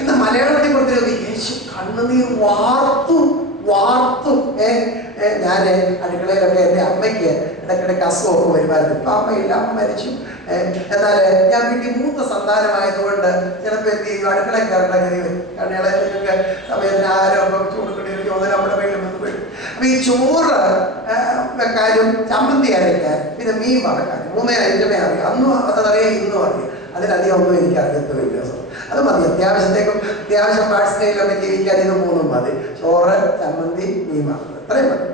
എന്നാൽ മലയാളത്തിൽ കൊടുത്തിരുന്നത് യേശു കണ്ണുനീർ വാർത്തു. ഞാൻ അടുക്കളയിലൊക്കെ എൻ്റെ അമ്മയ്ക്ക് ഇടയ്ക്കിടയ്ക്ക് അസുഖമൊക്കെ വരുമായിരുന്നു. ഇപ്പം അമ്മയില്ല, അമ്മ മരിച്ചു. എന്നാൽ ഞാൻ വീട്ടിൽ മൂത്ത സന്താനമായതുകൊണ്ട് ചിലപ്പോൾ എന്ത് ചെയ്യും, അടുക്കളയിൽ കയറേണ്ട ഗതി വരും. കാരണം ഇളയങ്ങൾക്ക് സമയത്തിന് ആഹാരമൊക്കെ വെച്ച് കൊടുക്കേണ്ടി വരും. ചോദന നമ്മുടെ വീട്ടിൽ വന്ന് വരും. അപ്പൊ ഈ ചോറ് വെക്കാനും ചമ്മന്തി അരയ്ക്കാൻ പിന്നെ മീൻ വറക്കാനും 3 ഐറ്റമേ അറിയാം. അന്നും അതറിയാം, ഇന്നും അറിയാം. അതിലധികം ഒന്നും എനിക്ക് അറിയത്തില്ല. അത് മതി. അത്യാവശ്യം പാഴ്സലൊക്കെ ജീവിക്കാൻ ഇത് 3 മതി. ചോറ്, ചമ്മന്തി, മീൻ വറക്കുന്നത്, അത്രയും മതി.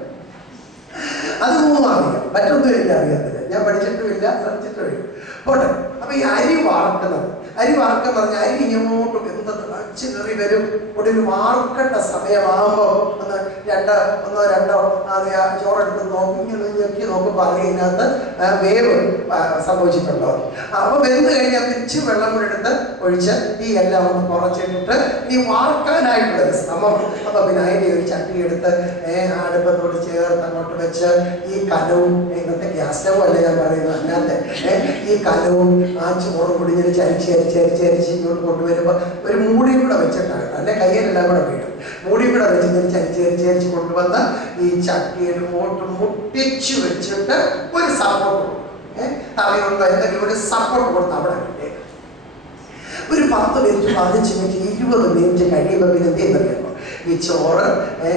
അത് 3 അറിയാം. മറ്റൊന്നും എനിക്ക് അറിയത്തില്ല. ഞാൻ പഠിച്ചിട്ടുമില്ല, ശ്രമിച്ചിട്ടുമില്ല. പോട്ടെ. അപ്പൊ ഈ അരി വാർക്കുന്നത് പറഞ്ഞാൽ അരി ഇങ്ങോട്ട് എന്ത് തിളച്ച് കയറി വരും. ഒടുവിൽ വാർക്കേണ്ട സമയമാകുമ്പോൾ ഒന്നോ രണ്ടോ ചോറെടുത്ത് നോക്കി ഞെക്കി നോക്കുമ്പോൾ അതിനകത്ത് വേവ് സംഭവിച്ചിട്ടുണ്ടോ. അപ്പൊ വെന്ത് കഴിഞ്ഞാൽ തിരിച്ച് വെള്ളം കൂടെ എടുത്ത് ഒഴിച്ച് ഈ എല്ലാം ഒന്ന് കുറച്ചിട്ടിട്ട് ഈ വാർക്കാനായിട്ടുള്ളൊരു ശ്രമം. അപ്പൊ പിന്നെ അതിൻ്റെ ഒരു ചട്ടി എടുത്ത് അടുപ്പത്തോട് ചേർത്ത് അങ്ങോട്ട് വെച്ച് ഈ കലവും, ഇന്നത്തെ ഗ്യാസ് സ്റ്റവ് അല്ലേ ഞാൻ പറയുന്നത്, അതിനകത്ത് ഈ കലവും ആ ചോറും കൂടി ഇങ്ങനെ ചരിച്ച് ഇങ്ങോട്ട് കൊണ്ടുവരുമ്പോൾ ഒരു മൂടി കൂടെ വെച്ചിട്ടാണ്, അല്ലെ കയ്യിലെല്ലാം കൂടെ വീഴും. മൂടി കൂടെ വെച്ച് ഇങ്ങനെ ചരിച്ച് കൊണ്ടുവന്ന് ഈ ചട്ടിയിൽ മുട്ടിച്ചു വെച്ചിട്ട് ഒരു സപ്പോർട്ട് കൊടുക്കും. തറയുള്ള എന്തെങ്കിലും ഒരു സപ്പോർട്ട് കൊടുത്ത് അവിടെ കിട്ടിയ ഒരു 10 മിനിറ്റ് 15 മിനിറ്റ് 20 മിനിറ്റ് കഴിയുമ്പോൾ പിന്നെ എന്ത് ചെയ്യുന്നറിയാമോ, ഈ ചോറ്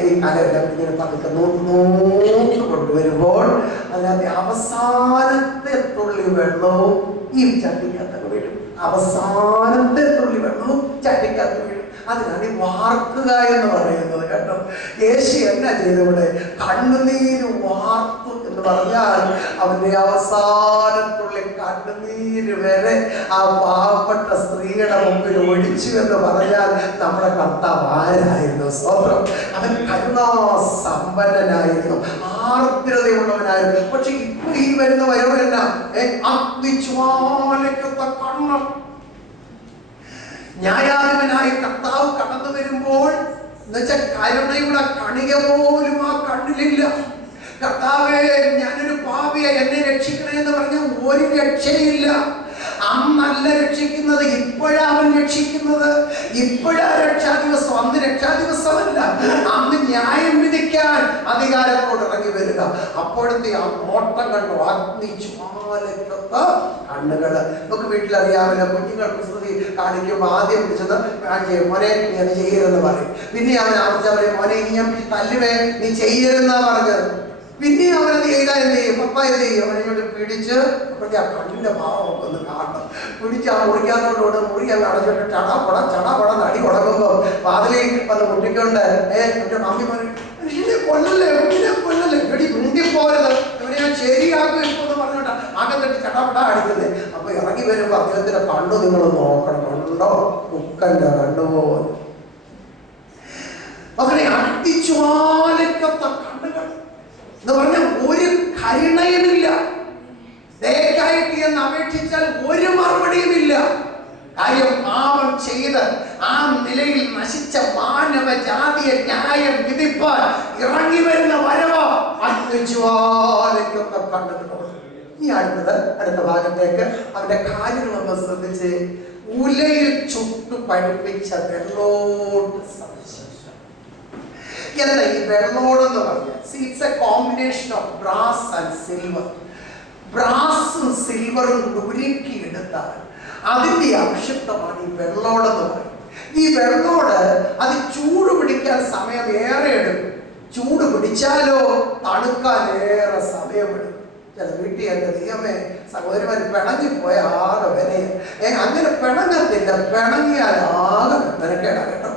ഈ കലമെല്ലാം ഇങ്ങനെ പതുക്കെ നോക്കി കൊണ്ടുവരുമ്പോൾ അതിനകത്ത് അവസാനത്തെ തുള്ളി വെള്ളവും ഈ ചട്ടിക്കകത്ത് വീഴും. അവസാനത്തെ തുള്ളി വെള്ളവും ചട്ടിക്കകത്ത് വീഴും. അതിനാണ് ഈ വാർക്കുക എന്ന് പറയുന്നത്. കേട്ടോ, യേശു എന്നാ ചെയ്തവിടെ? കണ്ണുനീര് വാർത്തു എന്ന് എന്ന് പറഞ്ഞാൽ അവന്റെ അവസാനത്തുള്ള കണ്ണുനീര് വരെ ആ പാവപ്പെട്ട സ്ത്രീയുടെ മുമ്പിൽ ഒഴിച്ചു എന്ന് പറഞ്ഞാൽ നമ്മുടെ കർത്താവ് ആരായിരുന്നു? സ്വന്തം അവൻ കരുണാസമ്പന്നനായിരുന്നു, ആർദ്രതയുള്ളവനായിരുന്നു. പക്ഷെ ഇപ്പൊ ഈ വരുന്ന വരവരല്ല, അഗ്നിജ്വാലയ്ക്കൊത്ത കണ്ണം. ന്യായാധിപനായ കർത്താവ് കടന്നു വരുമ്പോൾ എന്നുവെച്ചാൽ കരുണയുടെ കണിക പോലും ആ കണ്ണിലില്ല. കർത്താവേ, ഞാനൊരു പാപിയെ, എന്നെ രക്ഷിക്കണേ എന്ന് പറഞ്ഞ ഒരു രക്ഷയില്ല. അന്നല്ല രക്ഷിക്കുന്നത്, ഇപ്പോഴാ അവൻ രക്ഷിക്കുന്നത്. ഇപ്പോഴാ രക്ഷാദിവസം, അന്ന് രക്ഷാദിവസമല്ല. അന്ന് ന്യായം വിധിക്കാൻ അധികാരത്തോട് ഇറങ്ങി വരിക. അപ്പോഴത്തെ ആ നോട്ടം കണ്ടു, അഗ്നിജ്വാലയ്ക്കൊത്ത കണ്ണുകള്. നമുക്ക് വീട്ടിലറിയാമല്ലോ, കുഞ്ഞുങ്ങൾ കുസൃതി കാണിക്കുമ്പോൾ ആദ്യം വിളിച്ചത് മോനെ നീ അത് ചെയ്യരുതെന്ന് പറയും. പിന്നെ അവൻ ആവശ്യം പറയും, മോനെ നീ ഞാൻ തല്ലുവേ, നീ ചെയ്യരുതെന്നാ പറഞ്ഞത്. പിന്നെ അവനത് ചെയ്താൽ എന്ത് ചെയ്യും? പപ്പ എന്ത് ചെയ്യും? അവനോട് പിടിച്ച് അപ്പോഴത്തെ ആ കണ്ണിന്റെ ഭാവം ഒന്ന് കാണണം. പിടിച്ച് ആ മുറിക്കാത്തോട്ട് മുറി അങ്ങ് അടച്ചിട്ട് ചടാപട നടി ഉടങ്ങുമ്പോൾ വാതിലേ വന്ന് മുട്ടിക്കൊണ്ട് മറ്റേ മമ്മി പറയും, ഇവനെ കൊല്ലല്ലേ, ഇവനെ കൊല്ലല്ലേ, എടി മുണ്ടിപ്പോരുത്, ഇവനെ ഞാൻ ശരിയാക്കും ഇപ്പൊ എന്ന് പറഞ്ഞോട്ടാ അകത്തിട്ട് ചടാപട അടിക്കുന്നത്. അപ്പൊ ഇറങ്ങി വരുമ്പോ അദ്ദേഹത്തിന്റെ കണ്ണു നിങ്ങൾ നോക്കണം, കണ്ടോ ഉക്കന്റെ കണ്ണുപോലെ. അങ്ങനെ അടിച്ചുവാലക്കത്ത കണ്ണുകൾ എന്ന് പറഞ്ഞാൽ ഒരു കരുണയുമില്ല. ദയക്കായിട്ട് എന്ന് അപേക്ഷിച്ചാൽ ഒരു മറുപടിയുമില്ല. കാര്യം അവൻ ചെയ്ത് ആ നിലയിൽ നശിച്ച മാനവ ജാതിയെ ന്യായം വിധിപ്പാൻ ഇറങ്ങി വരുന്ന വരവ അഗ്നിജ്വാലയ്ക്കൊത്ത കണ്ണുകളോട്. ഇനി അടുത്ത ഭാഗത്തേക്ക് അവന്റെ കാര്യങ്ങളൊന്ന് ശ്രദ്ധിച്ച്. ഉലയിൽ ചുട്ടു പഴുപ്പിച്ച വെള്ളോട്ട് എന്താ ഈ വെള്ളോടെന്ന് പറഞ്ഞാൽ? It's a combination of brass and silver. ബ്രാസും സിൽവറും ഉരുക്കി എടുത്താൽ അതിന്റെ അവശിഷ്ടമാണ് ഈ വെള്ളോടെന്ന് പറയുന്നത്. ഈ വെള്ളോട് അത് ചൂട് പിടിക്കാൻ സമയം ഏറെ എടുക്കും. ചൂട് പിടിച്ചാലോ തണുക്കാൻ ഏറെ സമയമെടുക്കും. ചില വീട്ടിൽ എൻ്റെ ദൈവമേ സഹോദരിമാർ പിണങ്ങിപ്പോയ ആകെ വിനയ അങ്ങനെ പിണങ്ങത്തില്ല. പിണങ്ങിയാൽ ആകെ മെനക്കേടാ കേട്ടോ.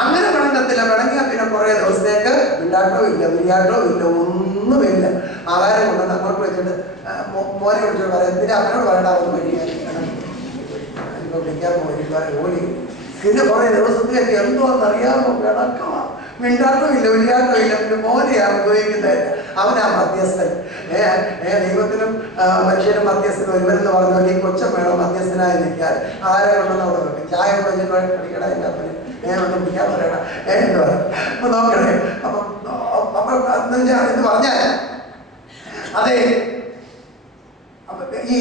അങ്ങനെ പിണങ്ങത്തില്ല. പിണങ്ങിയാൽ പിന്നെ കുറേ ദിവസത്തേക്ക് ഉണ്ടാട്ടോ ഇല്ല, ബിരിയാട്ടോ ഇല്ല, ഒന്നുമില്ല. ആഹാരം കൊണ്ടുവന്ന് അങ്ങോട്ട് വെച്ചിട്ട് മോനെ വിളിച്ചോട്ട് പറയാം, പിന്നെ അവനോട് വേണ്ടാവുന്ന വഴിയാൻ വിളിക്കാൻ പോയി. പിന്നെ കുറേ ദിവസത്തേക്ക് എന്തോന്നറിയാമോ പിണക്കമാ. മിണ്ടാട്ടോ ഇല്ല, ബിരിയാട്ടോ ഇല്ല, പിന്നെ മോനെയാണ് ഉപയോഗിക്കുന്നത്. അവനാ മധ്യസ്ഥൻ. ദൈവത്തിനും മനുഷ്യനും മധ്യസ്ഥനും ഒരുവരെന്ന് പറഞ്ഞാൽ ഈ കൊച്ചം വേണം മധ്യസ്ഥനായി നിൽക്കാൻ. ആരെ കൊണ്ടെന്ന് അവിടെ വെക്കും. ചായ കൊണ്ടിട്ട് പഠിക്കണ എൻ്റെ അപ്പന് ഒന്ന് പിടിക്കാൻ പറയണം എന്ന് പറയും. അപ്പൊ നോക്കണേ. അപ്പൊ എന്ന് പറഞ്ഞാൽ അതെ ഈ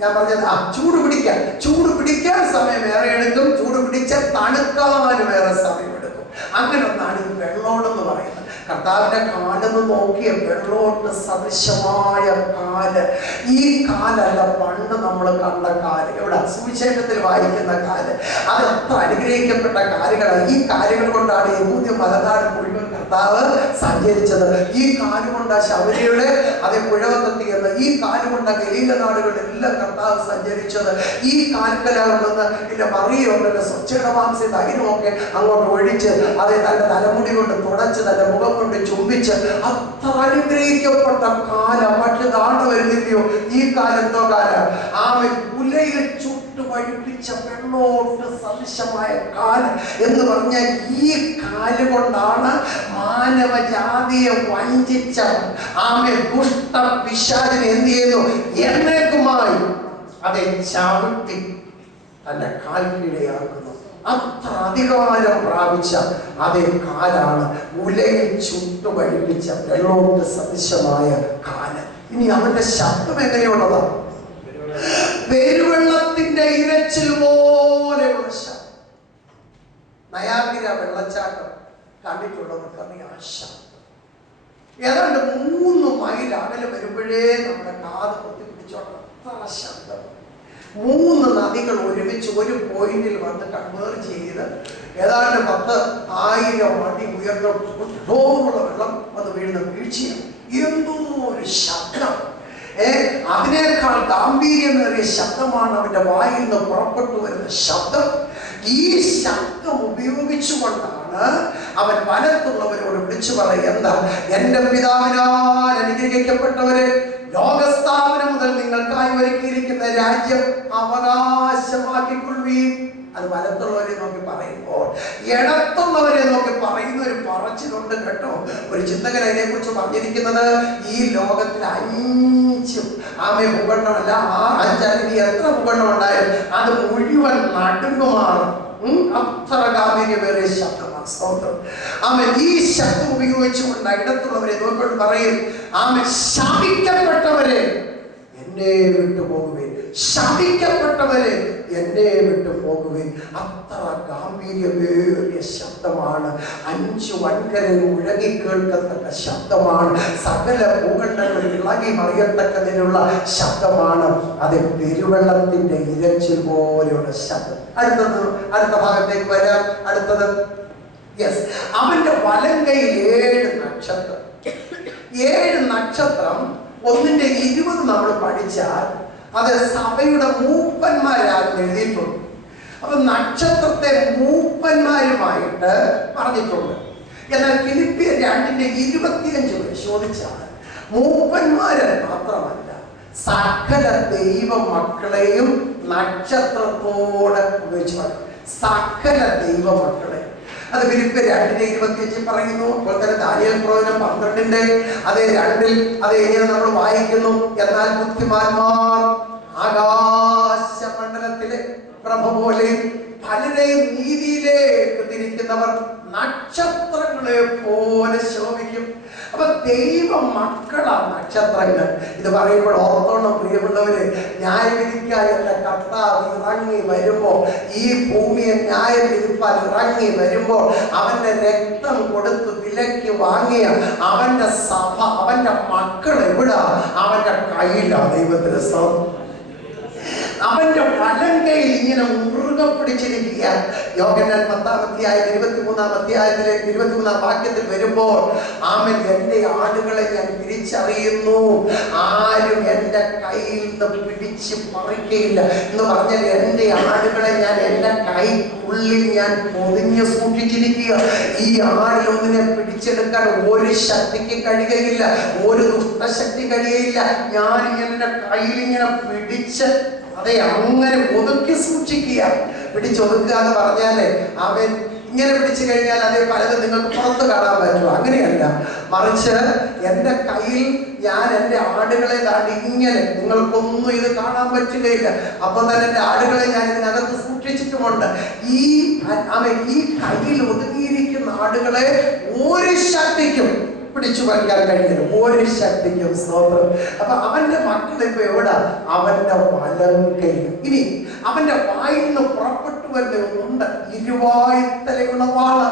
ഞാൻ പറഞ്ഞത് ചൂട് പിടിക്കാൻ സമയം ഏറെ എടുക്കും. ചൂട് പിടിച്ച തണുക്കാനും ഏറെ സമയം എടുക്കും. അങ്ങനെ ഒന്നാണ് ഈ വെള്ളോടെന്ന് പറയുന്നത്. കർത്താവിന്റെ കാലെന്ന് നോക്കിയ വെള്ളോട്ട് സദൃശമായ കാല്. ഈ കാലല്ല പണ്ട് നമ്മൾ കണ്ട കാല്. ഇവിടെ സുവിശേഷത്തിൽ വായിക്കുന്ന കാല്. അത് അത്ര അനുഗ്രഹിക്കപ്പെട്ട കാലുകളാണ്. ഈ കാലുകൾ കൊണ്ടാണ് യഹൂദ്യ മലനാട് മുഴുവൻ കർത്താവ് സഞ്ചരിച്ചത്. ഈ കാലുകൊണ്ടാണ് ശബരിയുടെ അതേ പുഴവത്തെത്തിയത്. ഈ കാലുകൊണ്ട ഗലീല നാടുകളെല്ലാം കർത്താവ് സഞ്ചരിച്ചത്. ഈ കാൽക്കലാകുന്ന പിന്നെ മറിയുണ്ടല്ലോ സ്വച്ഛമാംസ തൈനമൊക്കെ അങ്ങോട്ട് ഒഴിച്ച് അതേ തന്റെ തലമുടി കൊണ്ട് തുടച്ച് തന്റെ മുഖം കൊണ്ട് ചുംബിച്ച് അത്ര അനുഗ്രഹിക്കപ്പെട്ട കാലം മറ്റു നാട് വരുന്നില്ലയോ? ഈ കാലത്തോ കാലം ആ ഉലയിൽ ചുട്ടു വഴിപ്പിച്ച വെള്ളോട്ട് സദൃശമായ കാല് എന്ന് പറഞ്ഞാൽ ഈ കാല് കൊണ്ടാണ് മാനവജാതിയെ വഞ്ചിച്ച ആമെ ദുഷ്ട പിശാചിനെ എന്ത് ചെയ്യുന്നു? എന്നേക്കുമായി അതെ ചവിട്ടി തന്റെ കാൽക്കീഴയാക്കുന്നു. അത്ര അധികാരം പ്രാപിച്ച അതേ കാലാണ് ഉലയിൽ ചുട്ടു വഴിപ്പിച്ച വെള്ളോട്ട് സദൃശമായ കാല്. ഇനി അവന്റെ ശബ്ദം എങ്ങനെയുള്ളതാണ്? പെരുവെള്ളത്തിന്റെ ഇരച്ചിൽ പോലെയുള്ള ശബ്ദം. നയാഗ്ര വെള്ളച്ചാട്ടം കണ്ടിട്ടുള്ളവർക്ക് അറിയാം. ആ ശബ്ദം ഏതാണ്ട് 3 മൈൽ അകലെ വരുമ്പോഴേ നമ്മുടെ കാത് പൊത്തിപ്പിടിച്ചോണ്ട് അത്ര ശബ്ദം. 3 നദികൾ ഒരുമിച്ച് ഒരു പോയിന്റിൽ വന്ന് കൺവേർജ് ചെയ്ത് ഏതാണ്ട് 10,000 അടി ഉയർന്നുള്ള വെള്ളം വന്ന് വീഴുന്ന വീഴ്ചയാണ്. എന്തോ ഒരു ശബ്ദം. അതിനേക്കാൾ ഗാംഭീര്യമേറിയ ശബ്ദമാണ് അവന്റെ വായിൽ നിന്ന് പുറപ്പെട്ടു വരുന്ന ശബ്ദം. ഈ ശബ്ദം ഉപയോഗിച്ചുകൊണ്ടാണ് അവൻ വലത്തുള്ളവരോട് വിളിച്ചു പറയും, എന്താ? എന്റെ പിതാവിനാൽ അനുഗ്രഹിക്കപ്പെട്ടവരെ, ലോകസ്ഥാപനം മുതൽ നിങ്ങൾക്കായി ഒരുക്കിയിരിക്കുന്ന രാജ്യം അവകാശമാക്കിക്കൊള്ളുവീൻ. അത് വലത്തുള്ളവരെ നോക്കി പറയുമ്പോൾ ഇടത്തുള്ളവരെ നോക്കി പറയുന്ന ഒരു പറച്ചിലുണ്ട് കേട്ടോ. ഒരു ചിന്തകൻ അതിനെ കുറിച്ച് പറഞ്ഞിരിക്കുന്നത്, ഈ ലോകത്തിൽ 5 ഭൂഖണ്ഡമല്ല, 5 അല്ലെങ്കിൽ എത്ര ഭൂഖണ്ഡം ഉണ്ടായാലും അത് മുഴുവൻ നടുങ്ങുമാണ്. അത്ര ഗാംഭീര്യമേറിയ ശബ്ദമാണ്. ഈ ശബ്ദം ഉപയോഗിച്ചുകൊണ്ട് ഇടത്തുള്ളവരെ നോക്കിക്കൊണ്ട് പറയും, ശപിക്കപ്പെട്ടവരെ എന്നെ വിട്ടു പോകുവേ, ശപിക്കപ്പെട്ടവരെ എന്നെ വിട്ടു പോകുവേ. അത്ര ഗാംഭീര്യമേറിയ ശബ്ദമാണ്. 5 വൻകരയിൽ മുഴങ്ങി കേൾക്കത്തക്ക ശബ്ദമാണ്. സകല ഭൂഖണ്ഡങ്ങളിൽ ഇളകി മറിയത്തക്കതിനുള്ള ശബ്ദമാണ്. അത് പെരുവെള്ളത്തിന്റെ ഇരച്ചിൽ പോലെയുള്ള ശബ്ദം. അടുത്ത ഭാഗത്തേക്ക് വരാം. അടുത്തത്, യെസ്, അവന്റെ വലങ്കയിൽ 7 നക്ഷത്രം. 7 നക്ഷത്രം 1:20 നമ്മൾ പഠിച്ചാൽ അത് സഭയുടെ മൂപ്പന്മാരാണെന്ന് എഴുതിയിട്ടുണ്ട്. അപ്പൊ നക്ഷത്രത്തെ മൂപ്പന്മാരുമായിട്ട് പറഞ്ഞിട്ടുണ്ട്. എന്നാൽ ഫിലിപ്പിയർ 2:25 പരിശോധിച്ചാൽ മൂപ്പന്മാരെ മാത്രമല്ല, സകല ദൈവ മക്കളെയും നക്ഷത്രത്തോടെ ഉപയോഗിച്ച് പറയും. സകല ദൈവ മക്കളെ. അത് ഫിലിപ്പിയർ 2:25 പറയുന്നു. അപ്പോൾ തന്നെ ദാനിയേൽ പ്രവചനം 12:2 അത് എങ്ങനെ നമ്മൾ വായിക്കുന്നു? എന്നാൽ ബുദ്ധിമാന്മാർ ആകാശമണ്ഡലത്തിലെ പ്രഭ പോലെ, പലരെയും നീതിയിലേക്ക് തിരിക്കുന്നവർ നക്ഷത്രങ്ങളെ പോലെ ശോഭിക്കും. അപ്പൊ ദൈവ മക്കളാണ് നക്ഷത്രങ്ങൾ. ഇത് പറയുമ്പോൾ ഓർത്തോണം പ്രിയമുള്ളവര്, ന്യായവിധിക്കായി എന്റെ കർത്താവ് ഇറങ്ങി വരുമ്പോ, ഈ ഭൂമിയെ ന്യായം വിധിപ്പാൻ ഇറങ്ങി വരുമ്പോൾ അവന്റെ രക്തം കൊടുത്ത് വിലയ്ക്ക് വാങ്ങിയ അവന്റെ സഭ, അവന്റെ മക്കൾ എവിടാ? അവന്റെ കയ്യിലാണ്. ദൈവത്തിന് സ്തോത്രം. അവന്റെ വലങ്കയിൽ ഇങ്ങനെ മുറുകെ പിടിച്ചിരിക്കുക. യോഹന്നാൻ 10:23 വാക്യത്തിൽ വരുമ്പോൾ, ആമൻ എന്റെ ആടുകളെ ഞാൻ തിരിച്ചറിയുന്നു, ആരും എന്റെ കയ്യിൽ നിന്ന് പിടിച്ച് പറിക്കയില്ല എന്ന് പറഞ്ഞാൽ, എന്റെ ആടുകളെ ഞാൻ എന്റെ കൈക്കുള്ളിൽ ഞാൻ പൊതിഞ്ഞ് സൂക്ഷിച്ചിരിക്കുക. ഈ ആടിലൊന്നിനെ പിടിച്ചെടുക്കാൻ ഒരു ശക്തിക്ക് കഴിയുകയില്ല, ഒരു ദുഷ്ടശക്തി കഴിയുകയില്ല. ഞാൻ എന്റെ കയ്യിൽ ഇങ്ങനെ പിടിച്ച് അതെ അങ്ങനെ ഒതുക്കി സൂക്ഷിക്കുക. പിടിച്ചൊതുക്കുക എന്ന് പറഞ്ഞാലേ അവൻ ഇങ്ങനെ പിടിച്ചു കഴിഞ്ഞാൽ അതേ പലതും നിങ്ങൾക്ക് പുറത്ത് കാണാൻ പറ്റുമോ? അങ്ങനെയല്ല, മറിച്ച് എൻ്റെ കയ്യിൽ ഞാൻ എൻ്റെ ആടുകളെ താണ്ടി ഇങ്ങനെ, നിങ്ങൾക്കൊന്നും ഇത് കാണാൻ പറ്റുകയില്ല. അപ്പൊ തന്നെ എൻ്റെ ആടുകളെ ഞാൻ ഇതിനകത്ത് സൂക്ഷിച്ചിട്ടുമുണ്ട്. ഈ കയ്യിൽ ഒതുങ്ങിയിരിക്കുന്ന ആടുകളെ ഒരു ശക്തിക്കും പിടിച്ചു പറിക്കാൻ കഴിയില്ല, ഒരു ശക്തിക്കും. സ്തോത്രം. അപ്പൊ അവന്റെ മക്കൾ ഇപ്പൊ എവിടാ? അവന്റെ വലങ്കയിൽ. ഇനി അവന്റെ വായിൽ നിന്ന് പുറപ്പെട്ടു വരുന്നുണ്ട് ഇരുവായുത്തലയുള്ള വാള്.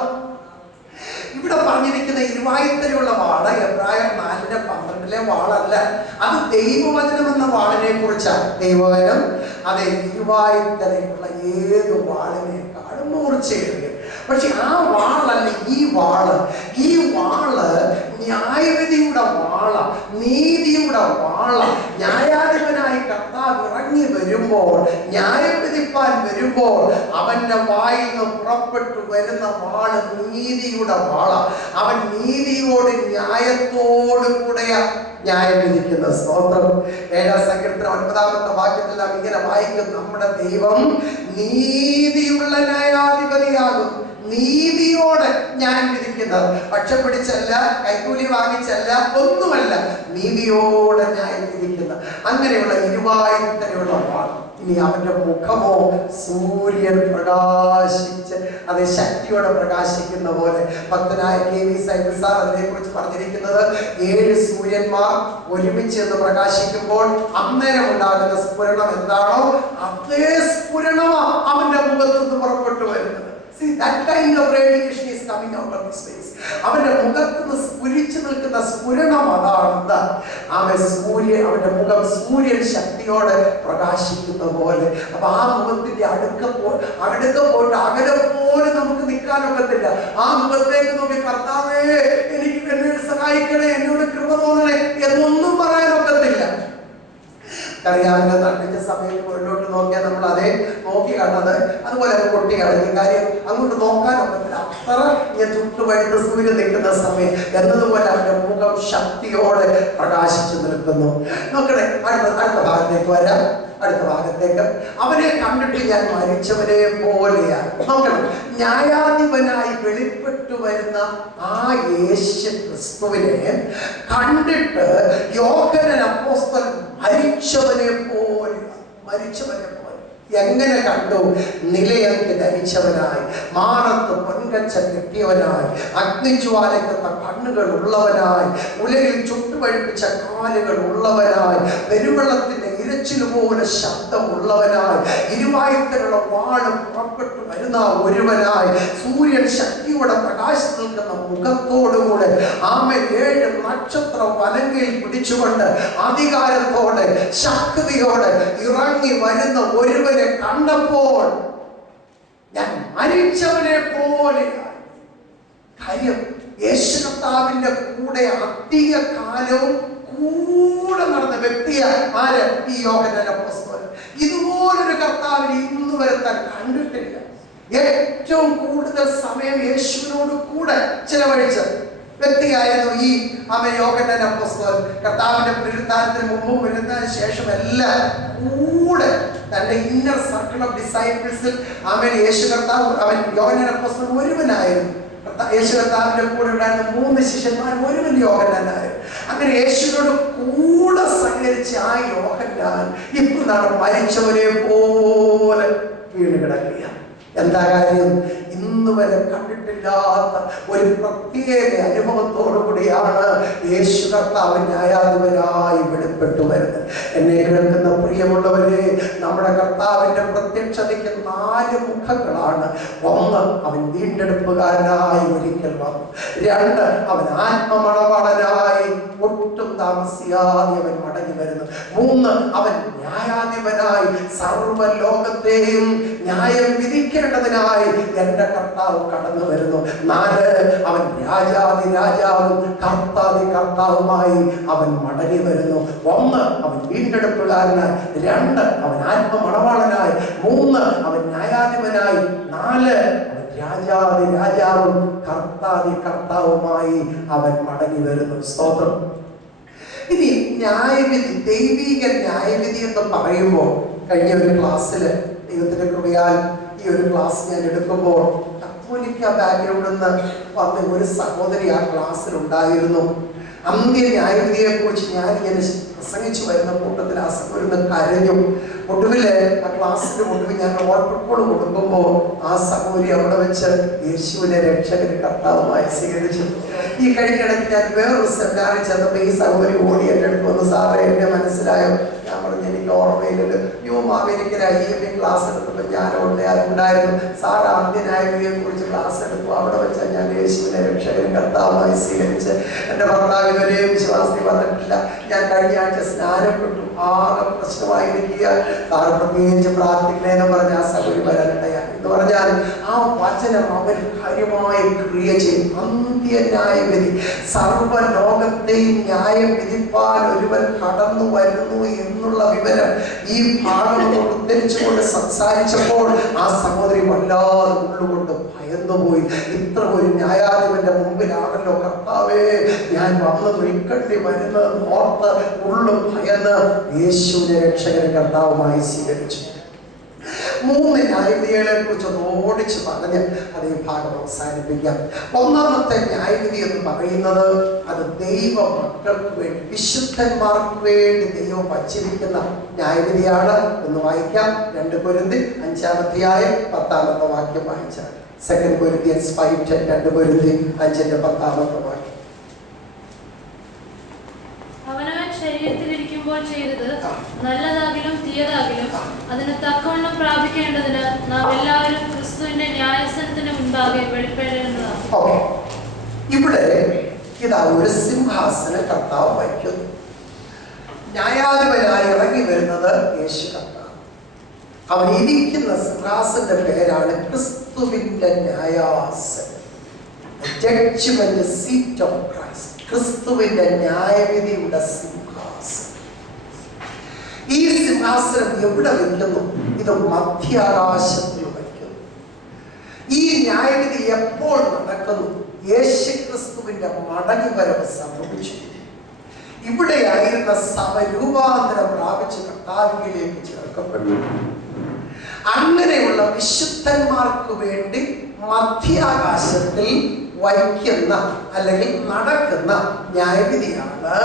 ഇവിടെ പറഞ്ഞിരിക്കുന്ന ഇരുവായുത്തലയുള്ള വാള് എബ്രായർ 4:12 വാളല്ല, അത് ദൈവവചനം എന്ന വാളിനെ കുറിച്ചാണ്. ദൈവവചനം അതെ ഇരുവായുത്തലയുള്ള ഏത് വാളിനേക്കാളും മൂർച്ചയേറിയ. പക്ഷെ ആ വാളല്ല ഈ വാള്. ഈ വാള് ന്യായവിധിയുടെ വാള, നീതിയുടെ വാള. ന്യായാധിപനായി കർത്താവ് ഇറങ്ങി വരുമ്പോൾ, ന്യായം വിധിപ്പാൻ വരുമ്പോൾ അവന്റെ വായിൽ നിന്ന് പുറപ്പെട്ടു വരുന്ന വാള് നീതിയുടെ വാള. അവൻ നീതിയോട് ന്യായത്തോടു കൂടെയാ ന്യായം വിധിക്കുന്ന. സ്തോത്രം. 7-ാം സങ്കീർത്തനം 9-ാമത്തെ വാക്യത്തിൽ നാം ഇങ്ങനെ വായിക്കും, നമ്മുടെ ദൈവം നീതിയുള്ള ന്യായാധിപതിയാകും, നീതിയോടെ ന്യായം വിധിക്കുന്നത്. പക്ഷം പിടിച്ചല്ല, കൈക്കൂലി വാങ്ങിച്ചല്ല, ഒന്നുമല്ല, നീതിയോടെ ന്യായം വിധിക്കുന്ന അങ്ങനെയുള്ള ഇരുവായുത്തലയുള്ള വാൾ. ഇനി അവന്റെ മുഖമോ സൂര്യൻ പ്രകാശിച്ച് അത് ശക്തിയോടെ പ്രകാശിക്കുന്ന പോലെ. ഭക്തനായ KV സൈമൺ സാർ അതിനെ കുറിച്ച് പറഞ്ഞിരിക്കുന്നത്, 7 സൂര്യന്മാർ ഒരുമിച്ച് എന്ന് പ്രകാശിക്കുമ്പോൾ അന്നേരം ഉണ്ടാകുന്ന സ്ഫുരണം എന്താണോ അതേ സ്ഫുരണമാ അവന്റെ മുഖത്ത് നിന്ന് പുറപ്പെട്ടു വരുന്നത്. See, that kind of radiation is coming out of his face. അവന്റെ മുഖത്ത് നിന്ന് സ്ഫുരിച്ചു നിൽക്കുന്ന സ്ഫുരണം അതാണ്. അവന്റെ മുഖം സൂര്യൻ ശക്തിയോടെ പ്രകാശിക്കുന്ന പോലെ. അപ്പൊ ആ മുഖത്തിന്റെ അടുക്ക പോയിട്ട് അകലെ പോലെ നമുക്ക് നിൽക്കാനൊക്കത്തില്ല. ആ മുഖത്തേക്ക് നോക്കി കർത്താവേ എനിക്ക് എന്നെ സഹായിക്കണേ, എന്നോട് കൃപ തോന്നണേ എന്നൊന്നും പറയാനൊക്കത്തില്ല. കറിയാവിന്റെ തട്ടിച്ച സമയത്ത് മുന്നോട്ട് നോക്കിയാൽ നമ്മൾ അതേ നോക്കി കണ്ടത് അതുപോലെ അത് പൊട്ടി കളഞ്ഞു. കാര്യം അങ്ങോട്ട് നോക്കാനൊക്കത്തില്ല, അത്ര ഞാൻ ചുട്ടുപഴുത്ത് സൂര്യൻ നിൽക്കുന്ന സമയം എന്നതുപോലെ അവന്റെ മുഖം ശക്തിയോടെ പ്രകാശിച്ചു നിൽക്കുന്നു. നോക്കണേ, അടുത്ത ഭാഗത്തേക്ക് വരാം. അടുത്ത ഭാഗത്തേക്ക് അവനെ കണ്ടിട്ട് ഞാൻ മരിച്ചവനെ പോലെയാണ്. നോക്കണം, ന്യായാധിപനായി വെളിപ്പെട്ടു വരുന്ന ആ യേശു ക്രിസ്തുവിനെ കണ്ടിട്ട് യോഹന്നാൻ അപ്പോസ്തലൻ മരിച്ചവനെ പോലെ എങ്ങനെ കണ്ടു? നിലയങ്കി ധരിച്ചവനായി, മാറത്ത് പൊൻകച്ച കെട്ടിയവനായി, അഗ്നിജ്വാലയ്ക്കത്ത കണ്ണുകൾ ഉള്ളവനായി, ഉലയിൽ ചുട്ടുപഴുപ്പിച്ച കാലുകൾ ഉള്ളവനായി, പെരുവെള്ളത്തിന്റെ ഇരച്ചിലുപോലെ ശബ്ദമുള്ളവനായി, ഇരുവായുത്തലുള്ള വാള് പുറപ്പെട്ടു വരുന്ന ഒരുവനായി, സൂര്യൻ ശക്തിയോടെ പ്രകാശിച്ചു നിൽക്കുന്ന മുഖത്തോടുകൂടെ, ആമേൻ, 7 നക്ഷത്ര വലങ്കയിൽ പിടിച്ചുകൊണ്ട് അധികാരത്തോടെ ശക്തിയോടെ ഇറങ്ങി വരുന്ന ഒരുവനെ കണ്ടപ്പോൾ ഞാൻ മരിച്ചവനെ പോലെ. കാര്യം യേശു കർത്താവിന്റെ കൂടെ അധിക കാലവും കൂടെ നടന്ന വ്യക്തിയാണ് ആര്? ഈ യോഹന്നാൻ അപ്പോസ്തലൻ. ഇതുപോലൊരു കർത്താവിനെ ഇന്ന് വരെ താൻ കണ്ടിട്ടില്ല. ഏറ്റവും കൂടുതൽ സമയം യേശുവിനോട് കൂടെ ചിലവഴിച്ച വ്യക്തിയായിരുന്നു ഈ യോഹന്നാൻ അപ്പോസ്തലൻ. കർത്താവിന്റെ പുനരുത്ഥാനത്തിന് മുമ്പും പുനരുത്ഥാനത്തിന് ശേഷം എല്ലാം കൂടെ തന്റെ ഇന്നർ സർക്കിൾ ഓഫ് ഡിസൈപ്പിൾസിൽ യേശു കർത്താവ് യോഹന്നാൻ അപ്പോസ്തലൻ ഒരുവനായിരുന്നു. യേശു കർത്താവിന്റെ കൂടെ ഉണ്ടായിരുന്ന 3 ശിഷ്യന്മാർ ഒരുവൻ യോഹന്നാനായിരുന്നു. അങ്ങനെ യേശുവിനോട് കൂടെ സഹകരിച്ച ആ യോഹന്നാൻ ഇപ്പോഴാണ് മരിച്ചവരെ പോലെ വീണ് കിടക്കുക. എന്താ കാര്യം? ഇന്ന് വരെ കണ്ടിട്ടില്ലാത്ത ഒരു പ്രത്യേക അനുഭവത്തോടു കൂടിയാണ് യേശു കർത്താവ് ന്യായാധിപനായി വെളിപ്പെട്ടു വരുന്നത്. എന്നെ കേൾക്കുന്ന പ്രിയമുള്ളവരെ, നമ്മുടെ കർത്താവിന്റെ പ്രത്യക്ഷതയ്ക്ക് 4 മുഖങ്ങളാണ്. 1, അവൻ വീണ്ടെടുപ്പുകാരനായി ഒരിക്കൽ വന്നു. 2, അവൻ ആത്മമണവാളനായി ഒട്ടും താമസിയാതെ അവൻ മടങ്ങി വരുന്നു. 3, അവൻ ന്യായാധിപനായി സർവ്വലോകത്തെയും ന്യായം വിധിക്കേണ്ടതിനായി എന്റെ കർത്താവ് കടന്നു വരുന്നു. 4, അവൻ രാജാതി രാജാവും കർത്താതി കർത്താവുമായി അവൻ മടങ്ങി വരുന്നു. 1, അവൻ വീണ്ടെടുപ്പുകാരനായി. 2, അവൻ ആത്മമണവാളനായി. 3, അവൻ ന്യായാധിപനായി. 4, അവൻ രാജാതി രാജാവും കർത്താതി കർത്താവുമായി അവൻ മടങ്ങി വരുന്നു. സ്തോത്രം. ഇനി ന്യായവിധി, ദൈവിക ന്യായവിധി എന്ന് പറയുമ്പോൾ, കഴിഞ്ഞ ഒരു ക്ലാസ്സിൽ ദൈവത്തിന്റെ കൃപയാൽ ഈ ഒരു ക്ലാസ് ഞാൻ എടുക്കുമ്പോൾ കത്തോലിക്ക ബാക്ക്ഗ്രൗണ്ടിൽ നിന്ന് വന്ന ഒരു സഹോദരി ആ ക്ലാസ്സിൽ ഉണ്ടായിരുന്നു. അന്ത്യ ന്യായവിധിയെ കുറിച്ച് ഞാൻ ഇങ്ങനെ പ്രസംഗിച്ചു വരുന്ന കൂട്ടത്തിൽ ആ സഹോദരൻ കരഞ്ഞു. ഒടുവില് ആ ക്ലാസ്സിന്റെ ഒടുവിൽ ഞാൻ ഓർപ്പിപ്പോൾ കൊടുക്കുമ്പോൾ ആ സഹോദരി അവിടെ വെച്ച് യേശുവിനെ രക്ഷകന് കർത്താവുമായി സ്വീകരിച്ചു. ഈ കഴിഞ്ഞിടയ്ക്ക് ഞാൻ വേറൊരു സെമിനാറിൽ ചെന്നപ്പോൾ ഈ സഹോദരി ഓടി എൻ്റെ അടുത്ത് വന്ന്, സാറേ എന്നെ മനസ്സിലായോ? ഞാൻ പറഞ്ഞു, എനിക്ക് ഓർമ്മയില്ലല്ലോ. എനിക്ക് IMA ക്ലാസ് എടുത്തപ്പോൾ ഞാൻ ഉണ്ടായിരുന്നു. സാർ അന്ത്യന്യായവിധിയെ കുറിച്ച് ക്ലാസ് എടുത്തു. അവിടെ വെച്ചാൽ ഞാൻ യേശുവിനെ രക്ഷകന് കർത്താവുമായി സ്വീകരിച്ച്. എൻ്റെ ഭർത്താവ് ഇവരെയും വിശ്വാസത്തിൽ വന്നിട്ടില്ല. ഞാൻ കഴിഞ്ഞ ആഴ്ച സ്നാനപ്പെട്ടു. ആകെ പ്രശ്നമായിരിക്കുക. സാറ് പ്രത്യേകിച്ച് പ്രാർത്ഥിക്കണേന്ന് പറഞ്ഞ ആ സഭയിൽ വരാനിടയാണ് എന്ന് പറഞ്ഞാൽ ആ വചനം അവർ കാര്യമായി ക്രിയ ചെയ്യും. അന്ത്യന്യായവിധി, സർവ്വലോകത്തെയും ന്യായം വിധിപ്പാൻ ഒരുവൻ കടന്നു വരുന്നു എന്നുള്ള വിവരം ഈ ഭാഗം ഉദ്ധരിച്ചുകൊണ്ട് സംസാരിച്ചപ്പോൾ ആ സഹോദരി വല്ലാതെ ഉള്ളുകൊണ്ട് ഭയന്നുപോയി. ഇത്ര ഒരു ന്യായാധിപന്റെ മുമ്പിലാണല്ലോ കർത്താവേ ഞാൻ വന്ന് നിൽക്കേണ്ടി വരുന്നത് ഓർത്ത് ഉള്ളും ഭയന്ന് യേശുവിനെ രക്ഷകൻ കർത്താവുമായി സ്വീകരിച്ചു. 3 ന്യായവിധികളെ കുറിച്ച് ഓടിച്ച് പറഞ്ഞ് അത് ഈ ഭാഗം അവസാനിപ്പിക്കാം. 1ാമത്തെ ന്യായവിധി എന്ന് പറയുന്നത് അത് ദൈവ മക്കൾക്ക് വേണ്ടി, വിശുദ്ധന്മാർക്ക് വേണ്ടി ദൈവം വച്ചിരിക്കുന്ന ന്യായവിധിയാണ്. ഒന്ന് വായിക്കാം. 2 കൊരിന്ത്യർ 5-ാം അധ്യായം 10-ാമത്തെ വാക്യം വായിച്ചാൽ. 2 Corinthians 5:10, 2 കൊരിന്ത്യർ 5-ന്റെ 10-ാമത്തെ വാക്യം. അവനവൻ ശരീരത്തിലിരിക്കുമ്പോൾ ചെയ്തത് നല്ലതാകിലും തീയതാകിലും അതിന് തക്കവണ്ണം പ്രാപിക്കേണ്ടതിന് നാം എല്ലാവരും ക്രിസ്തുവിന്റെ ന്യായാസനത്തിന് മുൻപാകെ വെളിപ്പെടേണ്ടതാണ്. ഇവിടെ ഇതാ ഒരു സിംഹാസന കർത്താവ് വയ്ക്കുന്നു. ന്യായാധിപനായി ഇറങ്ങി വരുന്നത് യേശു കർത്താവ്. അവൻ ഇരിക്കുന്ന സിംഹാസന്റെ പേരാണ് ക്രിസ്തുവിന്റെ ന്യായാസനം. Judgment seat of Christ. ക്രിസ്തുവിന്റെ ന്യായവിധിയുടെ സിംഹാസനം. ഈ സിംഹാസനം എവിടെ വയ്ക്കുന്നു? ഇത് മധ്യാകാശത്തിൽ വയ്ക്കുന്നു. ഈ ന്യായവിധി എപ്പോൾ നടക്കുന്നു? യേശുക്രിസ്തുവിന്റെ മടങ്ങിവരവ് സംഭവിച്ചു. ഇവിടെയായിരുന്ന സഭ രൂപാന്തരം പ്രാപിച്ച് കർത്താവിലേക്ക് ചേർക്കപ്പെട്ടു. അങ്ങനെയുള്ള വിശുദ്ധന്മാർക്ക് വേണ്ടി മധ്യാകാശത്തിൽ വയ്ക്കുന്ന അല്ലെങ്കിൽ നടക്കുന്ന ന്യായവിധിയാണ്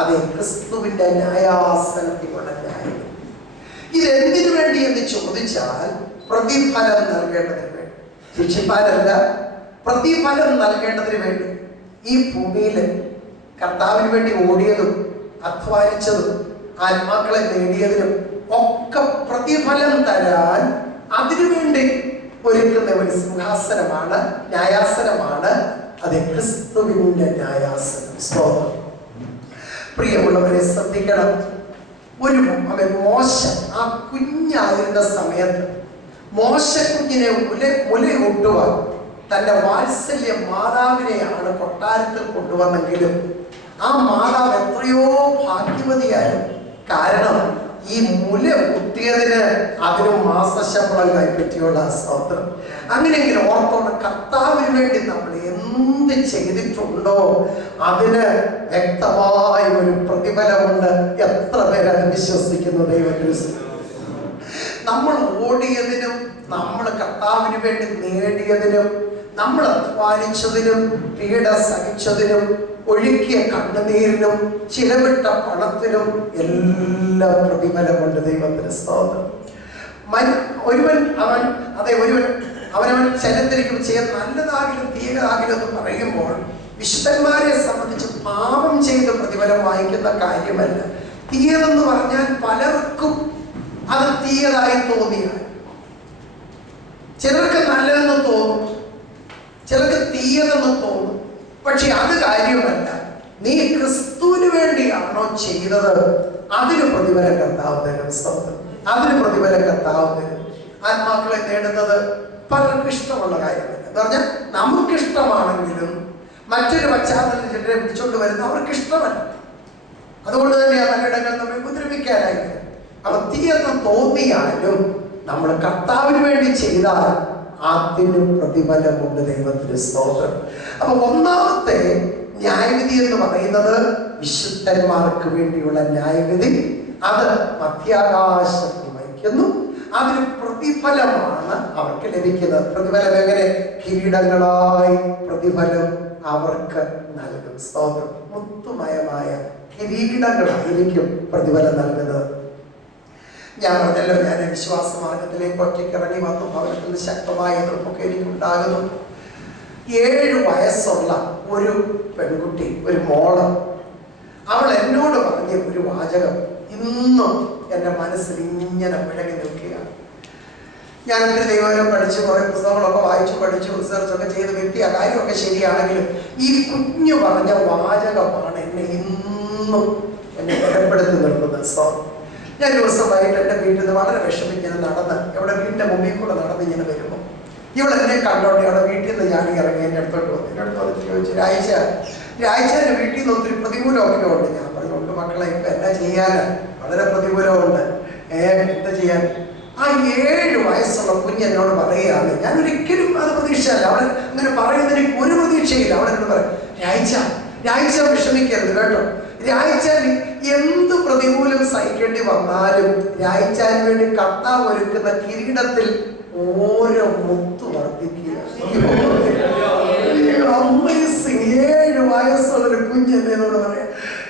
അത് ക്രിസ്തുവിന്റെ ന്യായാസനത്തിലുള്ള ന്യായവിധി. ഇതെന്തിനു വേണ്ടി എന്ന് ചോദിച്ചാൽ പ്രതിഫലം നൽകേണ്ടതിന് വേണ്ടി, ശിക്ഷിപ്പാനല്ല, പ്രതിഫലം നൽകേണ്ടതിന് വേണ്ടി. ഈ ഭൂമിയിൽ കർത്താവിന് വേണ്ടി ഓടിയതും അധ്വാനിച്ചതും ആത്മാക്കളെ നേടിയതിനും ഒക്കെ പ്രതിഫലം തരാൻ അതിനുവേണ്ടി ഒരുക്കുന്ന ഒരു സിംഹാസനമാണ്, ന്യായാസനമാണ് അത് ക്രിസ്തുവിന്റെ ന്യായാസനം. സ്തോത്രം. പ്രിയമുള്ളവരെ ശ്രദ്ധിക്കണം. ഒരു മോശ ആ കുഞ്ഞായിരുന്ന സമയത്ത് മോശ കുഞ്ഞിനെ മുലയൂട്ടുവാൻ തന്റെ വാത്സല്യ മാതാവിനെയാണ് കൊട്ടാരത്തിൽ കൊണ്ടുവന്നെങ്കിലും ആ മാതാവ് എത്രയോ ഭാഗ്യവതിയായിരുന്നു. കാരണം ഈ മുല കുത്തിയതിന് അതിന് മാസശമ്പളം കൈപ്പറ്റിയുള്ള സ്തോത്രം. അങ്ങനെയെങ്കിൽ ഓർത്തോണം, കർത്താവിന് വേണ്ടി നമ്മൾ എന്ത് ചെയ്തിട്ടുണ്ടോ അതിന് വ്യക്തമായ ഒരു പ്രതിഫലമുണ്ട്. എത്ര പേരത് വിശ്വസിക്കുന്നു? ദൈവക്രിസ്തു. നമ്മൾ ഓടിയതിനും നമ്മൾ കർത്താവിന് വേണ്ടി നേടിയതിനും നമ്മൾ അധ്വാനിച്ചതിനും പീഡ സഹിച്ചതിനും ഒഴുക്കിയ കണ്ണുനീരിനും ചിലവിട്ട പണത്തിനും എല്ലാം പ്രതിഫലമുണ്ട്. ദൈവത്തിന് സ്തോത്രം. ഒരുവൻ അവനവൻ ചരിത്രത്തിലേക്ക് ചെയ്യാൻ നല്ലതാകിലും തീയതാകിലും എന്ന് പറയുമ്പോൾ വിശുദ്ധന്മാരെ സംബന്ധിച്ച് പാപം ചെയ്ത് പ്രതിഫലം വാങ്ങിക്കുന്ന കാര്യമല്ല. തീയതെന്ന് പറഞ്ഞാൽ പലർക്കും അത് തീയതായി തോന്നിയാൽ, ചിലർക്ക് നല്ലതെന്ന് തോന്നും, ചിലർക്ക് തീയതെന്ന് തോന്നും. പക്ഷെ അത് കാര്യമല്ല. നീ ക്രിസ്തുവിന് വേണ്ടിയാണോ ചെയ്തത് അതിന് പ്രതിഫലം കർത്താവ് തരും. അതിന് പ്രതിഫലം കർത്താവ് തരും. ആത്മാക്കളെ നേടുന്നത് പലർക്കും ഇഷ്ടമുള്ള കാര്യമല്ല. എന്ന് പറഞ്ഞാൽ നമുക്കിഷ്ടമാണെങ്കിലും മറ്റൊരു പശ്ചാത്തലത്തിൽ ചിലരെ പിടിച്ചോണ്ട് വരുന്ന അവർക്ക് ഇഷ്ടമല്ല. അതുകൊണ്ട് തന്നെ ആ പലയിടങ്ങൾ നമ്മെ ഉപദ്രവിക്കാനായിട്ട് അവ തീയെന്ന് തോന്നിയാലും നമ്മൾ കർത്താവിന് വേണ്ടി ചെയ്താൽ അതിന് പ്രതിഫലമുണ്ട്. ദൈവത്തിന് സ്തോത്രം. അപ്പൊ ഒന്നാമത്തെ ന്യായവിധി എന്ന് പറയുന്നത് വിശുദ്ധന്മാർക്ക് വേണ്ടിയുള്ള ന്യായവിധി. അത് മധ്യാകാശത്തിൽ വയ്ക്കുന്നു. അതിന് പ്രതിഫലമാണ് അവർക്ക് ലഭിക്കുന്നത്. പ്രതിഫലം എങ്ങനെ? കിരീടങ്ങളായി പ്രതിഫലം അവർക്ക് നൽകും. സ്തോത്രം. മുത്തുമയമായ കിരീടങ്ങളായിരിക്കും പ്രതിഫലം നൽകുന്നത്. ഞാൻ പറഞ്ഞല്ലോ, ഞാൻ വിശ്വാസ മാർഗത്തിലേക്ക് ഒറ്റയ്ക്ക് ഇറങ്ങി വന്നു. ഭവനത്തിൽ നിന്ന് ശക്തമായ എതിർപ്പൊക്കെ എനിക്കുണ്ടാകുന്നു. 7 വയസ്സുള്ള ഒരു പെൺകുട്ടി, ഒരു മോള്, അവൾ എന്നോട് പറഞ്ഞ ഒരു വാചകം ഇന്നും എൻ്റെ മനസ്സിൽ ഇങ്ങനെ പിഴകി നിൽക്കുകയാണ്. ഞാൻ ഒത്തിരി ദൈവം പഠിച്ച് കുറേ പുസ്തകങ്ങളൊക്കെ വായിച്ചു പഠിച്ചു റിസർച്ചൊക്കെ ചെയ്ത് കിട്ടിയ കാര്യമൊക്കെ ശരിയാണെങ്കിലും ഈ കുഞ്ഞു പറഞ്ഞ വാചകമാണ് എന്നെ ബലപ്പെടുത്തി നിർത്തുന്നത്. സോ ഞാൻ ദിവസമായിട്ട് എൻ്റെ വീട്ടിൽ നിന്ന് വളരെ വിഷമിങ്ങനെ നടന്ന് ഇവിടെ വീടിൻ്റെ മുമ്പിൽ കൂടെ നടന്ന് ഇങ്ങനെ വരുമ്പോൾ ഇവളെന്നെ കണ്ടോട്ടെ അവിടെ വീട്ടിൽ നിന്ന് ഞാൻ ഇറങ്ങി എൻ്റെ അടുത്തോട്ട് വന്നു. എൻ്റെ അടുത്ത് വന്നിട്ട് ചോദിച്ചു, രാഴ്ച വീട്ടിൽ നിന്ന് ഒത്തിരി പ്രതികൂലമൊക്കെ ഉണ്ട്. ഞാൻ പറഞ്ഞുകൊണ്ട് മക്കളെ ഇപ്പം എന്നാ ചെയ്യാന്, വളരെ പ്രതികൂലമുണ്ട്. എന്താ ചെയ്യാൻ? ആ 7 വയസ്സുള്ള കുഞ്ഞ് എന്നോട് പറയുകയാണ്. ഞാൻ ഒരിക്കലും അത് പ്രതീക്ഷയല്ല. അവൾ അങ്ങനെ പറയുന്നതിന് ഒരു പ്രതീക്ഷയില്ല. അവൾ എന്നോട് പറയും, രാഴ്ച വിഷമിക്കരുത് കേട്ടോ. രാഴ്ചാൻ എന്ത് പ്രതികൂലം സഹിക്കേണ്ടി വന്നാലും രാഴ്ചാന് വേണ്ടി കർത്താവ് ഒരുക്കുന്ന കിരീടത്തിൽ ഓരോ മുത്ത് വർദ്ധിക്കുക. 7 വയസ്സുള്ളൊരു കുഞ്ഞെന്നോട് പറയാം,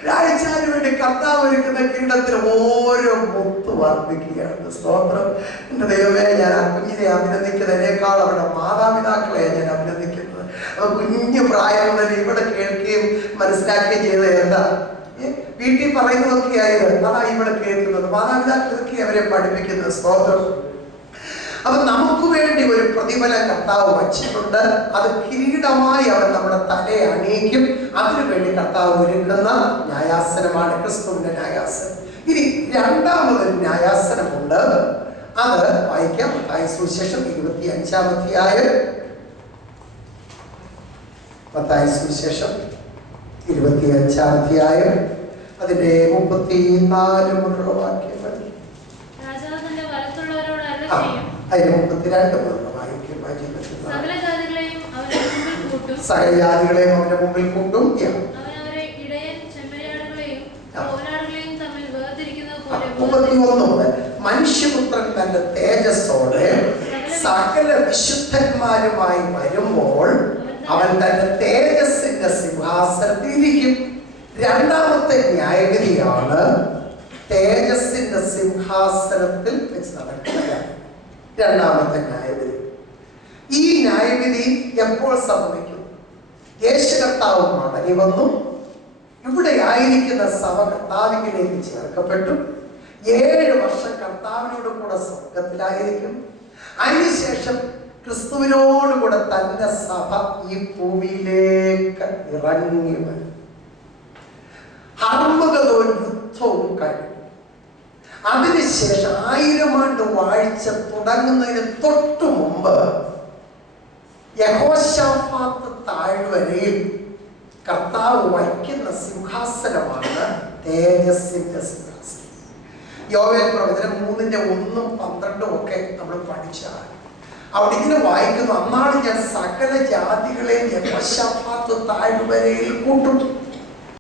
രാഴ്ചാന് വേണ്ടി കർത്താവ് ഒരുക്കുന്ന കിരീടത്തിൽ ഓരോ മുത്ത് വർദ്ധിക്കുകയാണ്. സ്തോത്രം. എൻ്റെ ദൈവമേ, ഞാൻ ആ കുഞ്ഞിനെ അഭിനന്ദിക്കുന്നതിനേക്കാൾ അവരുടെ മാതാപിതാക്കളെ ഞാൻ അഭിനന്ദിക്കുന്നത്. കുഞ്ഞു പ്രായം മുതൽ ഇവിടെ കേൾക്കുകയും മനസ്സിലാക്കുകയും ചെയ്തത് എന്താ? വീട്ടിൽ പറയുന്നതൊക്കെ ആയത് അതാ ഇവിടെ കേൾക്കുന്നത്. മാതാപിതാക്കളൊക്കെ അവരെ പഠിപ്പിക്കുന്നത്. സ്തോത്രം. അപ്പൊ നമുക്ക് വേണ്ടി ഒരു പ്രതിഫലം കർത്താവ് വച്ചിട്ടുണ്ട്. അത് കിരീടമായി അവൻ നമ്മുടെ തലയെ അണിയിക്കും. അതിനുവേണ്ടി കർത്താവ് ഒരുക്കുന്ന ന്യായാസനമാണ് ക്രിസ്തുവിന്റെ ന്യായാസനം. ഇനി രണ്ടാമതൊരു ന്യായാസനമുണ്ട്. അത് വായിക്കാം. മത്തായി സുവിശേഷം 25-ാം അധ്യായം. മത്തായി സുവിശേഷം 25-ാം അധ്യായം അതിന്റെ 34 മുതലുള്ള വാക്യങ്ങൾ. ചെയ്യും. അതിന് 32 സകല ജാതികളെയും അവന്റെ മുമ്പിൽ കൂട്ടും. സകല ജാതികളെയും അവന്റെ മുമ്പിൽ കൂട്ടും. അവൻ അവരെ ഇടയൻ ചെമ്മരിയാടുകളെയും കോലാടുകളെയും തമ്മിൽ വേർതിരിക്കുന്നത് പോലെ 31 മനുഷ്യപുത്രൻ തന്റെ തേജസ്സോടെ സകല വിശുദ്ധന്മാരുമായി വരുമ്പോൾ അവൻ തന്റെ തേജസ്സിന്റെ സിംഹാസനത്തിൽ ഇരിക്കും. രണ്ടാമത്തെ ന്യായവിധിയാണ് തേജസ്സിന്റെ സിംഹാസനത്തിൽ വെച്ച് നടക്കുന്നത്. രണ്ടാമത്തെ ന്യായവിധി. ഈ ന്യായവിധി എപ്പോൾ സംഭവിക്കും? യേശു കർത്താവ് മടങ്ങി വന്നു. ഇവിടെ ആയിരിക്കുന്ന സഭ കർത്താവിലേക്ക് ചേർക്കപ്പെട്ടു. 7 വർഷം കർത്താവിനോട് കൂടെ സ്വർഗത്തിലായിരിക്കും. അതിനുശേഷം ക്രിസ്തുവിനോടുകൂടെ തന്റെ സഭ ഈ ഭൂമിയിലേക്ക് ഇറങ്ങി വരും. ഹർമ്മഗതവും യുദ്ധവും കഴിഞ്ഞു. അതിനുശേഷം 1000 ആണ്ട് വാഴ്ച തുടങ്ങുന്നതിന് തൊട്ടു മുമ്പ് യഹോശാഫാത്ത് താഴ്വരയിൽ കർത്താവ് വയ്ക്കുന്ന സിംഹാസനമാണ് തേജസ്സിന്റെ സിംഹാസനം. യോവേൽ പ്രവചനം 3:1-12 ഒക്കെ നമ്മൾ പഠിച്ചാൽ അവിടെ ഇങ്ങനെ വായിക്കുന്നു, അന്നാണ് ഞാൻ സകല ജാതികളെയും യഹോശാഫാത്ത് താഴ്വരയിൽ കൂട്ടും.